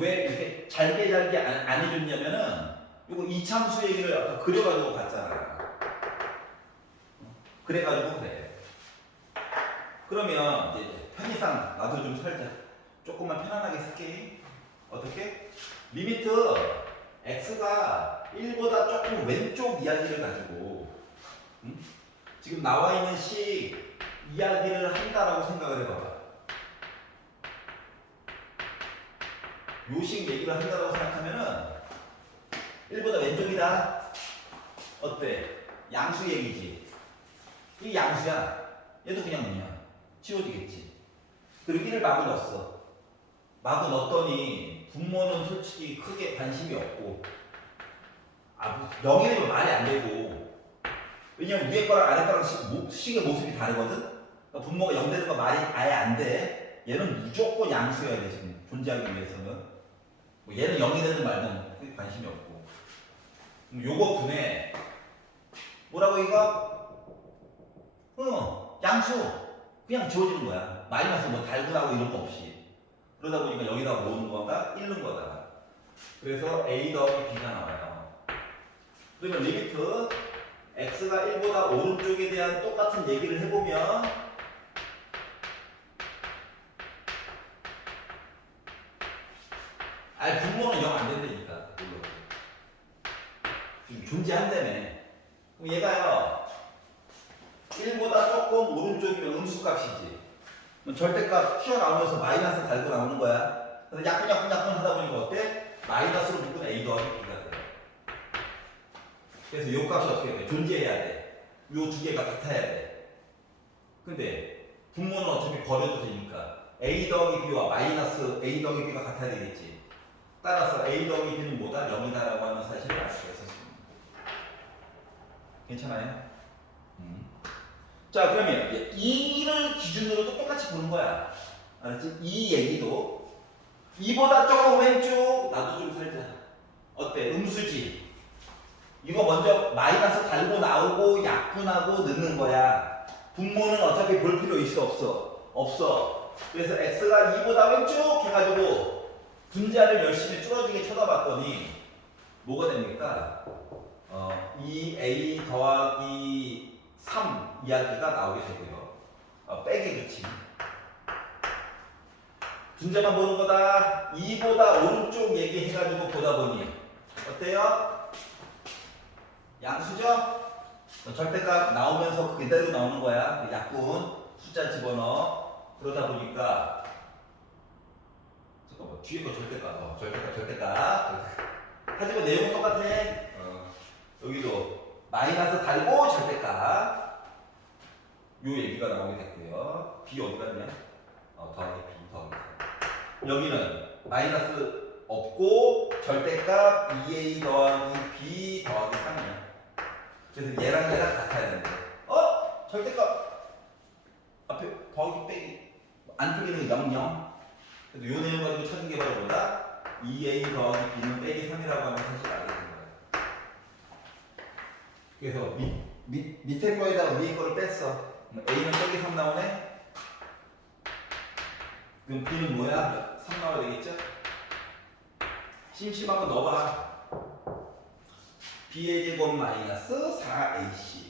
왜 이렇게 잘게 안 해줬냐면은 이거 이참수 얘기를 아까 그려가지고 봤잖아. 그래가지고 그래. 그러면 이제 편의상 나도 좀 살자. 조금만 편안하게 쓸게. 어떻게? 리미트 x가 1보다 조금 왼쪽 이야기를 가지고 지금 나와 있는 식 이야기를 한다라고 생각을 해봐봐. 요식 얘기를 한다라고 생각하면은 1보다 왼쪽이다. 어때? 양수 얘기지. 이 양수야. 얘도 그냥 뭐냐? 지워지겠지. 그리고 1을 마구 넣었어. 마구 넣었더니 분모는 솔직히 크게 관심이 없고 0이면 말이 안 되고 왜냐면 위에 거랑 아래 거랑 식의 모습이 다르거든? 그러니까 분모가 0 되는 거 말이 아예 안 돼. 얘는 무조건 양수여야 돼 지금 존재하기 위해서는. 얘는 0이 되는 말은 크게 관심이 없고 요거 분해 뭐라고 이거? 양수 그냥 지워지는 거야. 마이너스 뭐 달고 나고 이런 거 없이. 그러다 보니까 여기다 모으는 거다 1는 거다. 그래서 a 더하기 b가 나와요. 그러면 리미트 x가 1보다 오른쪽에 대한 똑같은 얘기를 해보면 분모는 0 안 된다니까. 지금 존재한다며. 그럼 얘가요 1보다 조금 오른쪽이면 음수값이지. 그럼 절대값 튀어나오면서 마이너스 달고 나오는 거야. 그래서 약분 하다 보니까 어때? 마이너스로 묶은 a 더하기 b가 돼. 그래서 요 값이 어떻게 돼? 존재해야 돼. 요 두 개가 같아야 돼. 근데 분모는 어차피 버려도 되니까 a 더하기 b와 마이너스 a 더하기 b가 같아야 되겠지. 따라서 a 더하기 b는 뭐다? 0이다라고 하는 사실을 알 수가 있었습니다. 괜찮아요? 자, 그러면 2를 기준으로도 똑같이 보는 거야. 알았지? 이 얘기도 2보다 조금 왼쪽 나도 좀 살자. 어때? 분모는 어차피 볼 필요 있어 없어? 없어. 그래서 x가 2보다 왼쪽 해가지고 분자를 열심히 뚫어지게 쳐다봤더니 뭐가 됩니까? 2a 더하기 3 이야기가 나오게 되고요. 빼기 그치. 분자만 보는 거다. 2보다 오른쪽 얘기해가지고 보다 보니 어때요? 양수죠? 절대값 나오면서 그대로 나오는 거야. 약분 숫자 집어넣어. 그러다 보니까 잠깐만 뒤에 거 절대값. 하지만 내용은 똑같아. 여기도 마이너스 달고 절대값. 요 얘기가 나오게 됐고요. b 어디 갔냐? 더하기 b 더하기 3. 여기는 마이너스 없고 절대값 2a 더하기 b 더하기 3이야. 그래서 얘랑 같아야 되는데 절대값 앞에 더하기 빼기 안쪽에는 0, 그래서 요 내용 가지고 찾은 게 바로 뭐다? 2a 더하기 b는 빼기 3이라고 하면 사실 알게 된 거야. 그래서 밑에 거에다가 위에 거를 뺐어. a는 빼기 3 나오네? 그럼 b는 뭐야? 3 나와야 되겠죠? 심심한 거 넣어봐. b의 제곱 마이너스 4ac.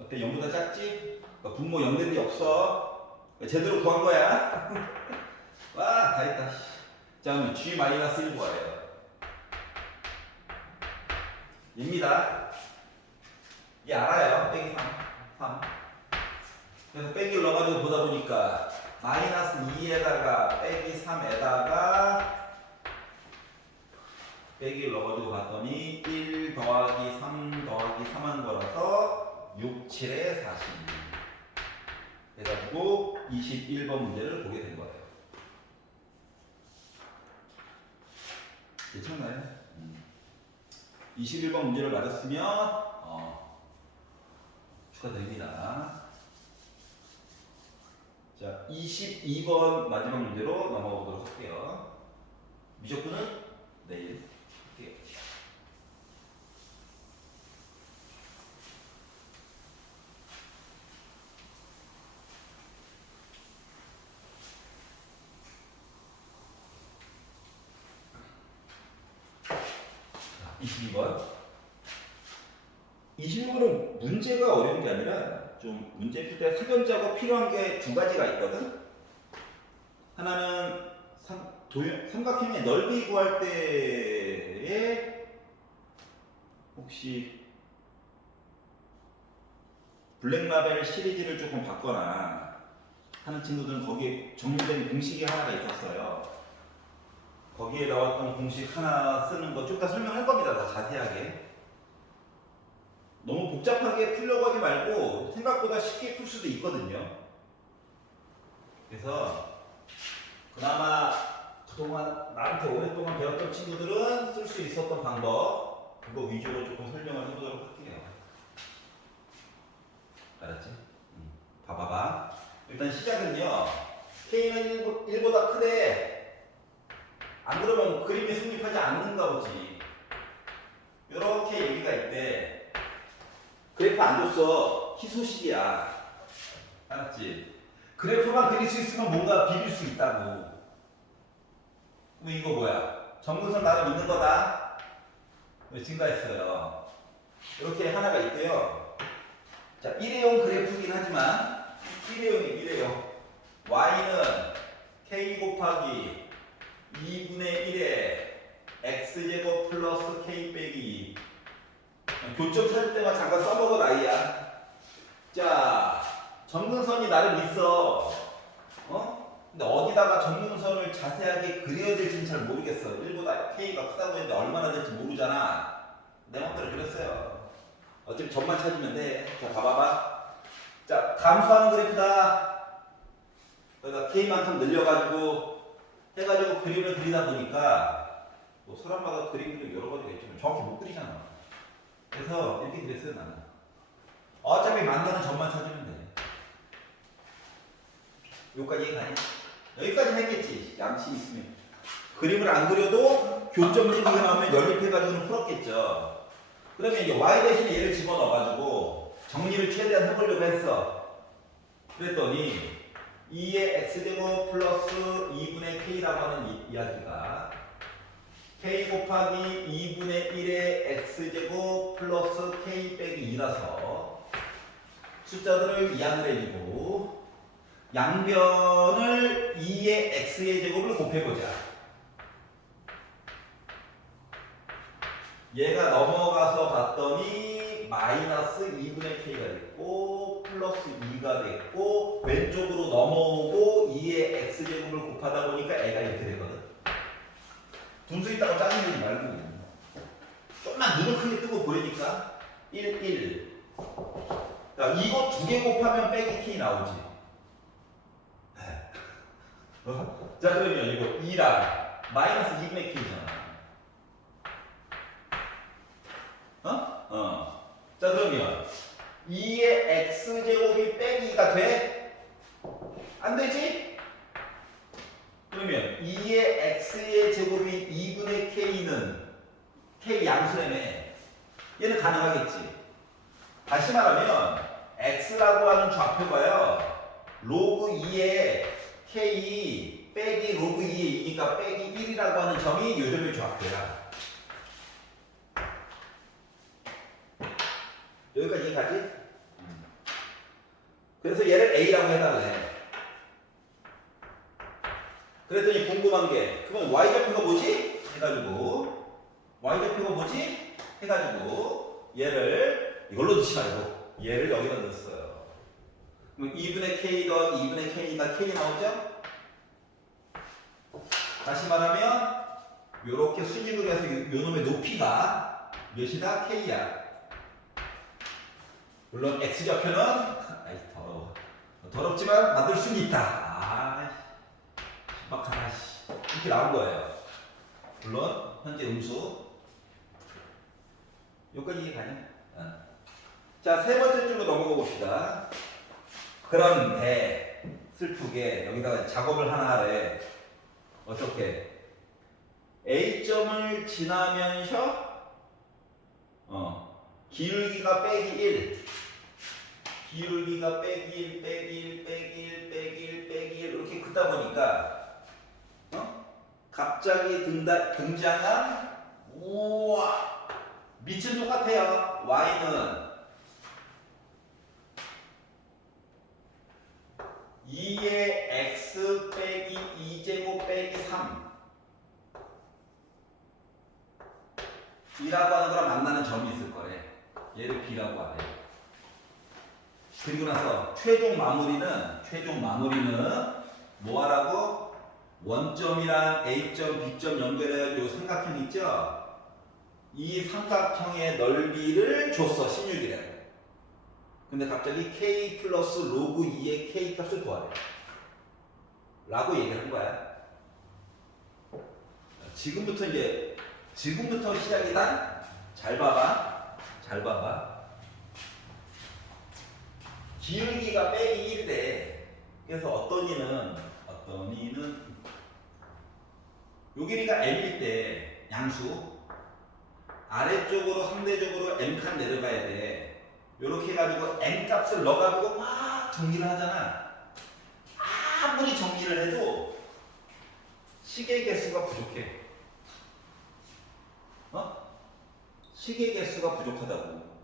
어때? 0보다 작지? 분모 0 된 데 없어. 제대로 구한 거야. 와, 다 했다. 자, 그러면 g 마이너스 1 구하래요. 입니다. 얘 알아요. 빼기 3. 그래서 빼기를 넣어가지고 보다 보니까 마이너스 2에다가 빼기 3에다가 빼기를 넣어가지고 봤더니 1 더하기 3 더하기 3한 거라서 6, 7에 42 해가지고 21번 문제를 보게 된 거예요. 괜찮나요? 21번 문제를 맞았으면 축하드립니다. 자, 22번 마지막 문제로 넘어가 보도록 할게요. 미적분은 내일 할게요. 자, 22번. 22번은 문제가 어려운 게 아니라 좀 문제 풀 때 사전 작업 필요한 게 두 가지가 있거든. 하나는 삼각형의 넓이 구할 때에 혹시 블랙라벨 시리즈를 조금 받거나 하는 친구들은 거기에 정리된 공식이 하나가 있었어요. 거기에 나왔던 공식 하나 쓰는 거 좀 이따 설명할 겁니다. 더 자세하게. 너무 복잡하게 풀려고 하지 말고 생각보다 쉽게 풀 수도 있거든요. 그래서 그나마 그동안 나한테 오랫동안 배웠던 친구들은 쓸 수 있었던 방법 그거 위주로 조금 설명을 해보도록 할게요. 알았지? 봐봐봐. 일단 시작은요. K는 1보다 크대. 안 그러면 그림이 성립하지 않는가 보지. 이렇게 얘기가 있대. 그래프 안 줬어. 희소식이야. 알았지? 그래프만 그릴 수 있으면 뭔가 비빌 수 있다고. 그럼 이거 뭐야? 정근선 나름 있는 거다. 왜 증가했어요? 이렇게 하나가 있고요. 자, 일회용 그래프긴 하지만 일회용. y는 k 곱하기 2분의 1에 x제곱 플러스 k 빼기 2. 교점 찾을 때만 잠깐 써먹은 아이야. 자, 정근선이 나름 있어. 근데 어디다가 정근선을 자세하게 그려야 될지는 잘 모르겠어. 1보다 K가 크다고 했는데 얼마나 될지 모르잖아. 내 맘대로 그렸어요. 어차피 점만 찾으면 돼. 자, 봐봐봐. 자, 감소하는 그래프다. 그러니까 K만큼 늘려가지고 해가지고 그림을 그리다 보니까 뭐 사람마다 그림도 여러 가지가 있지만 정확히 못 그리잖아. 그래서 이렇게 그랬어요, 나는. 어차피 만나는 점만 찾으면 돼. 여기까지 이해가냐? 여기까지는 했겠지. 양심 있으면. 그림을 안 그려도 교점 문제가 나오면 연립해가지고는 풀었겠죠. 그러면 이제 y 대신에 얘를 집어넣어가지고 정리를 최대한 해보려고 했어. 그랬더니 2의 x제곱 플러스 2분의 k라고 하는 이야기가 k 곱하기 2분의 1의 x제곱 플러스 k 빼기 2라서 숫자들을 이항을 해주고 양변을 2의 x의 제곱을 곱해보자. 얘가 넘어가서 봤더니 마이너스 2분의 k가 됐고 플러스 2가 됐고 왼쪽으로 넘어오고 2의 x제곱을 곱하다 보니까 애가 이렇게 되거든. 분수 있다고 짜증내지 말고 좀만 눈을 크게 뜨고 보이니까 1, 1. 자, 이거 두 개 곱하면 빼기 k 나오지. 자, 그러면 이거 2랑 마이너스 2분의 k잖아. 자, 그러면 2의 x제곱이 빼기가 돼? 안 되지? 그러면 2의 x의 제곱이 2분의 k는 k 양수라며. 얘는 가능하겠지. 다시 말하면 x라고 하는 좌표가요. 로그 2의 k 빼기 로그 2의 2니까 빼기 1이라고 하는 점이 요점의 좌표야. 여기까지 이해가지? 그래서 얘를 A라고 해달래. 그랬더니 궁금한 게 그럼 Y좌표가 뭐지? 해가지고 Y좌표가 뭐지? 해가지고 얘를 이걸로 넣지 말고 얘를 여기다 넣었어요. 그럼 2분의 K 더하기 2분의 K니까 K 나오죠? 다시 말하면 요렇게 수직으로 해서 요놈의 높이가 몇이다? K야. 물론 X좌표는 아이 더러워. 더럽지만 만들 수는 있다. 아, 신박하다. 이렇게 나온 거예요. 물론 현재 음수. 여기까지 이해가냐? 자, 세 번째 쪽으로 넘어가 봅시다. 그런데 슬프게 여기다가 작업을 하나 하래. 어떻게? A점을 지나면서 기울기가 빼기 1, 기울기가 빼기 1, 빼기 1, 빼기 1, 빼기 1, 빼기 1 이렇게 긋다 보니까 갑자기 등장한 우와 밑은 똑같아요. y는 2의 x 빼기 2제곱 빼기 3 이라고 하는 거랑 만나는 점이 있을 거래. 얘를 b라고 하래. 그리고 나서 최종 마무리는 뭐 하라고? 원점이랑 A점, B점 연결해가지고 삼각형 있죠? 이 삼각형의 넓이를 줬어. 16이래. 근데 갑자기 K 플러스 로그 2의 K 값을 구하래. 라고 얘기를 한 거야. 지금부터 시작이다. 잘 봐봐. 기울기가 빼기 1이래. 그래서 어떤 이는 요 길이가 m일 때 양수 아래쪽으로 상대적으로 m칸 내려가야 돼. 요렇게 해가지고 m 값을 넣어가지고 막 정리를 하잖아. 아무리 정리를 해도 시계 개수가 부족해. 시계 개수가 부족하다고.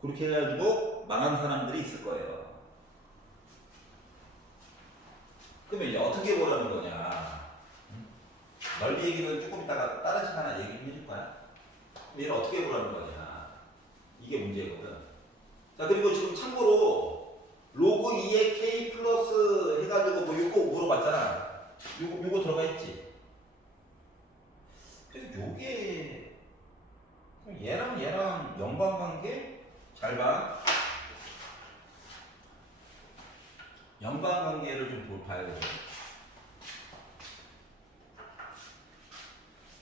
그렇게 해가지고 망한 사람들이 있을 거예요. 그러면 이제 어떻게 보라는 거냐? 넓이 얘기는 조금 이따가 다른 시간에 얘기 좀 해줄 거야. 얘는 어떻게 보라는 거냐? 이게 문제거든. 자, 그리고 지금 참고로 로그 2의 k 플러스 해가지고 뭐 요거 물어봤잖아. 요거 들어가 있지. 그래서 요게 얘랑 연관관계 잘 봐. 연관관계를 좀 봐야 돼.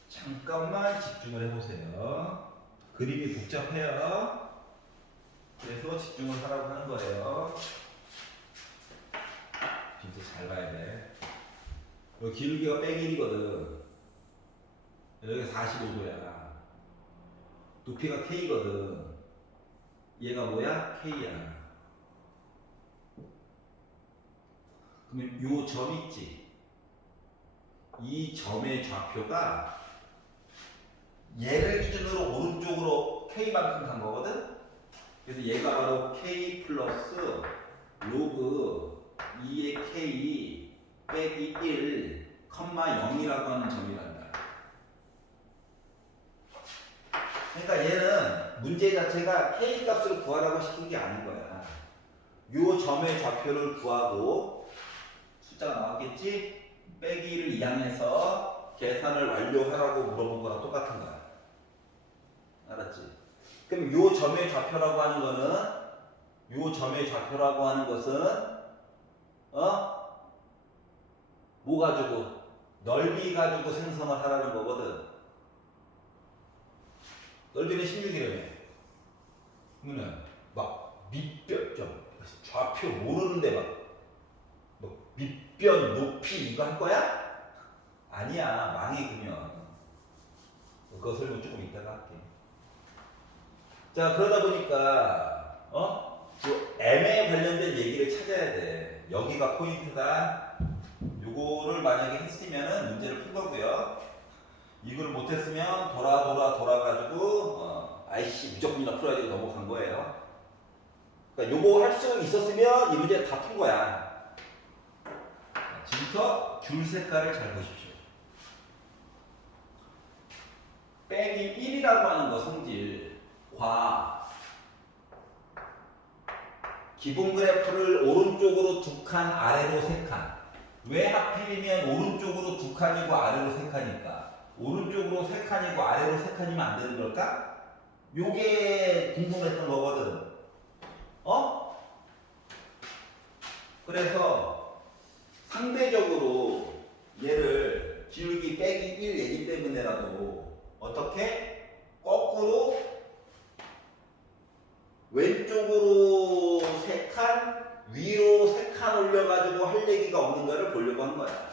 잠깐만 집중을 해보세요. 그림이 복잡해요. 그래서 집중을 하라고 하는 거예요. 진짜 잘 봐야 돼. 여기 기울기가 빼기 1이거든. 여기가 45도야. 높이가 K거든. 얘가 뭐야? K야. 그러면 요 점 있지? 이 점의 좌표가 얘를 기준으로 오른쪽으로 K만큼 간 거거든? 그래서 얘가 바로 K 플러스 로그 2의 K 빼기 1, 0이라고 하는 점이란다. 그러니까 얘는 문제 자체가 K 값을 구하라고 시킨 게 아닌 거야. 요 점의 좌표를 구하고 숫자가 나왔겠지? 빼기를 이항해서 계산을 완료하라고 물어본 거랑 똑같은 거야. 알았지? 그럼 요 점의 좌표라고 하는 거는 요 점의 좌표라고 하는 것은 뭐 가지고? 넓이 가지고 생성을 하라는 거거든. 넓이는 16이라며. 그러면 막 밑변 좌표 모르는데 막 뭐 밑변 높이 이거 할 거야? 아니야. 망해 그러면. 그거 설명 조금 이따가 할게. 자, 그러다 보니까 그 M에 관련된 얘기를 찾아야 돼. 여기가 포인트다. 요거를 만약에 했으면은 문제를 푼 거고요. 이걸 못했으면 돌아가지고 아이씨 무조건이나 풀어야 되고 넘어간 거예요. 그러니까 요거 할 수 있었으면 이 문제 다 푼 거야. 지금부터 줄 색깔을 잘 보십시오. 빼기 1이라고 하는 거 성질 과 기본 그래프를 오른쪽으로 2칸 아래로 3칸. 왜 하필이면 오른쪽으로 2칸이고 아래로 3칸일까? 오른쪽으로 3칸이고 아래로 3칸이면 안 되는 걸까? 요게 궁금했던 거거든. 그래서 상대적으로 얘를 기울기 빼기 1 얘기 때문에라도 어떻게? 거꾸로 왼쪽으로 3칸, 위로 3칸 올려가지고 할 얘기가 없는 거를 보려고 한 거야.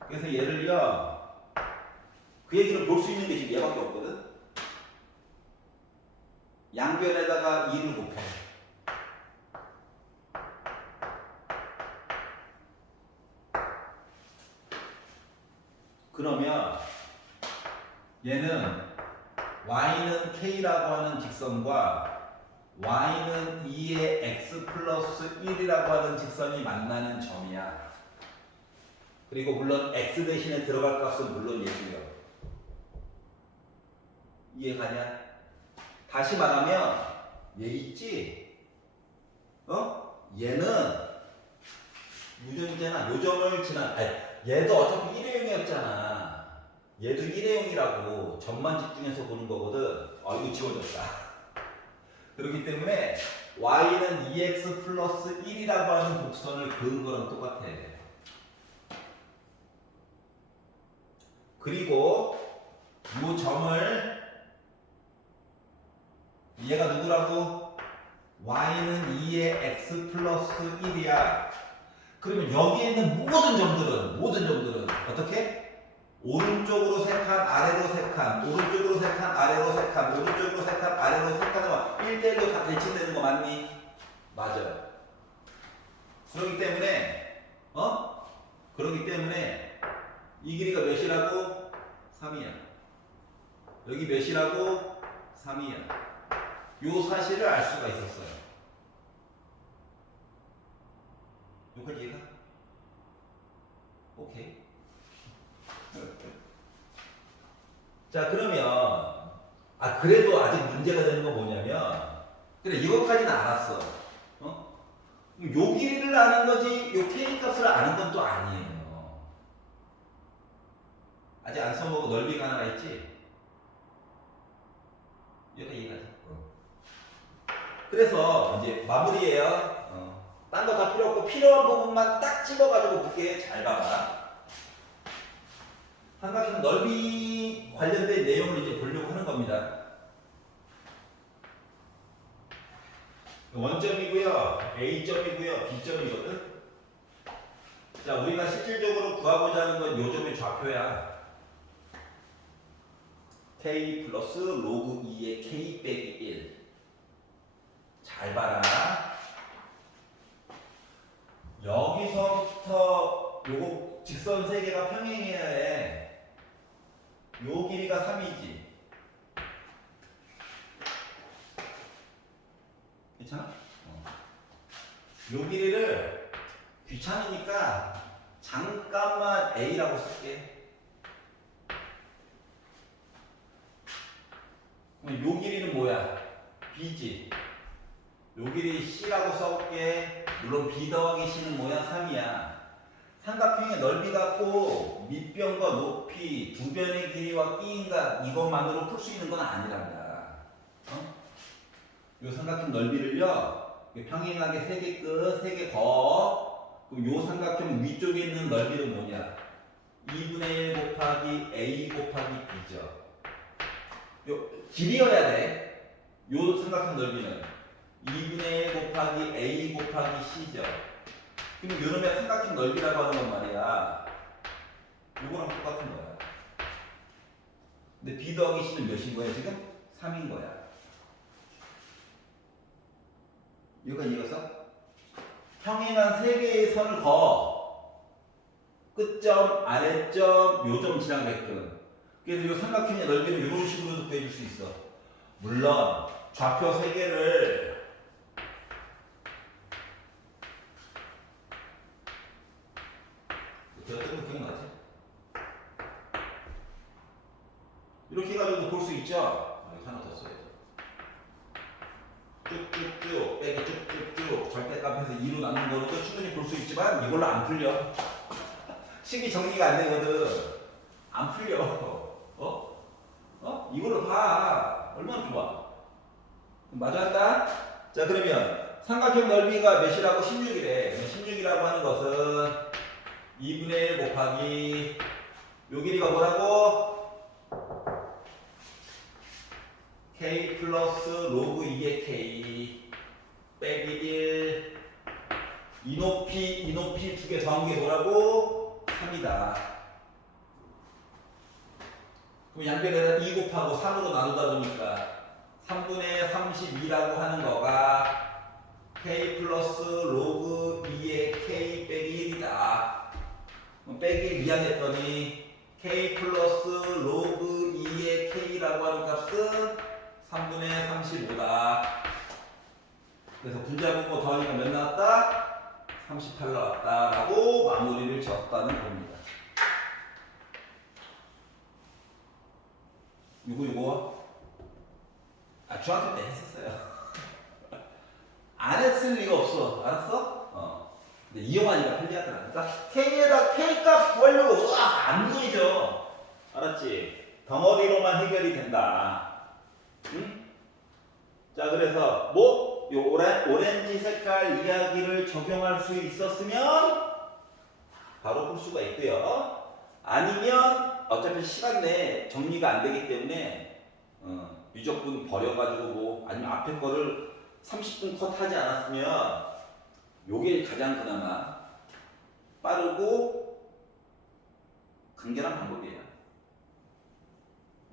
그래서 얘를요, 그 얘기를 볼 수 있는 게 지금 얘밖에 없거든? 양변에다가 2를 곱해. 그러면 얘는 y는 k라고 하는 직선과 y는 2의 x 플러스 1이라고 하는 직선이 만나는 점이야. 그리고 물론 x 대신에 들어갈 값은 물론 얘고요. 이해가냐? 다시 말하면 얘 있지? 얘는 유전자나 요점을 지난 얘도 어차피 일회용이었잖아. 얘도 일회용이라고 점만 집중해서 보는 거거든. 이거 지워졌다. 그렇기 때문에 y는 2x 플러스 1이라고 하는 곡선을 그은 거랑 똑같아. 그리고 이 점을 얘가 누구라고? y는 2의 x 플러스 1이야. 그러면 여기에 있는 모든 점들은 어떻게? 오른쪽으로 3칸, 아래로 3칸, 오른쪽으로 3칸, 아래로 3칸, 오른쪽으로 3칸, 아래로 3칸 1대1로 다 대칭되는 거 맞니? 맞아요. 그렇기 때문에 이 길이가 몇이라고? 3이야. 여기 몇이라고? 3이야. 요 사실을 알 수가 있었어요. 요걸 이해가? 오케이. 자, 그러면 그래도 아직 문제가 되는 건 뭐냐면 그래 이것까지는 알았어. 요 길이를 아는 거지 요 k 값을 아는 건 또 아니에요. 아직 안 써먹은 넓이가 하나 있지? 얘가 이해가지? 그래서 이제 마무리예요. 딴 거 다 필요 없고 필요한 부분만 딱 집어가지고 볼게. 잘 봐봐. 삼각형 넓이 관련된 내용을 이제 보려고 하는 겁니다. 원점이고요, A점이고요, B점이거든. 자, 우리가 실질적으로 구하고자 하는 건 요 점의 좌표야. K 플러스 로그 2의 K 빼기 1. 잘 봐라. 여기서 개가 평행이어야 해. 요 길이가 3이지. 괜찮아? 요 길이를 귀찮으니까 잠깐만 A라고 쓸게. 그럼 요 길이는 뭐야? B지. 요 길이 C라고 써볼게. 물론 B 더하기 C는 뭐야? 3이야. 삼각형의 넓이 갖고 밑변과 높이, 두 변의 길이와 끼인가 이것만으로 풀 수 있는 건 아니란다. 요 삼각형 넓이를요, 평행하게 3개 끝, 3개 거. 그럼 요 삼각형 위쪽에 있는 넓이는 뭐냐? 2분의 1 곱하기 A 곱하기 B죠. 요 길이여야 돼. 요 삼각형 넓이는 2분의 1 곱하기 A 곱하기 C죠. 그럼 요놈의 삼각형 넓이라고 하는 건 말이야. 요거랑 똑같은 거야. 근데 B 더하기 C는 몇인 거야 지금? 3인 거야. 이거가 이어서 평행한 3개의 선을 그어. 끝점, 아래점, 요점 지나게끔. 그래서 요 삼각형의 넓이를 이런 식으로도 구해줄 수 있어. 물론 좌표 3개를 어떤 거 기억나지? 이렇게 해가지고 볼 수 있죠? 여기 하나 더 써야죠. 쭉쭉쭉 빼기 쭉쭉쭉 절대값에서 2로 나눈 거로도 충분히 볼 수 있지만 이걸로 안 풀려. 식이 정리가 안 되거든. 안 풀려. 이걸로 봐. 얼마나 좋아. 맞았다? 자, 그러면 삼각형 넓이가 몇이라고? 16이래. 16이라고 하는 것은 2분의 1 곱하기 요 길이가 뭐라고? K 플러스 로그 2의 K 빼기 1 이 높이 두 개 더한 게 뭐라고? 3이다. 그럼 양변에다 2 곱하고 3으로 나누다 보니까 3분의 32라고 하는 거가 K 플러스 로그 2의 K 빼기 1이다. 그럼 빼기 1 이항했더니 K 플러스 로그 2의 K라고 하는 값은 3분의 35다. 그래서 분자분모 더하니까 몇 나왔다? 38 나왔다. 라고 마무리를 지었다는 겁니다. 요거 중학교 때 했었어요. 안 했을 리가 없어. 알았어? 근데 이용하니까 편리하더라. 그러니까 K에다 K값 구하려고 안 보이죠? 알았지? 덩어리로만 해결이 된다. 응? 자, 그래서 뭐? 요 오렌지 색깔 이야기를 적용할 수 있었으면 바로 풀 수가 있고요. 아니면 어차피 시간 내에 정리가 안 되기 때문에 유적분 버려가지고 뭐 아니면 앞에 거를 30분 컷 하지 않았으면 요게 가장 그나마 빠르고 간결한 방법이에요.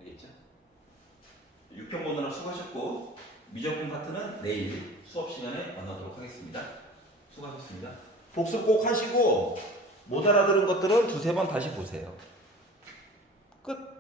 알겠죠? 6편 보느라 수고하셨고 미적분 파트는 내일 수업 시간에 만나도록 하겠습니다. 수고하셨습니다. 복습 꼭 하시고 못 알아들은 것들은 두세 번 다시 보세요. 끝.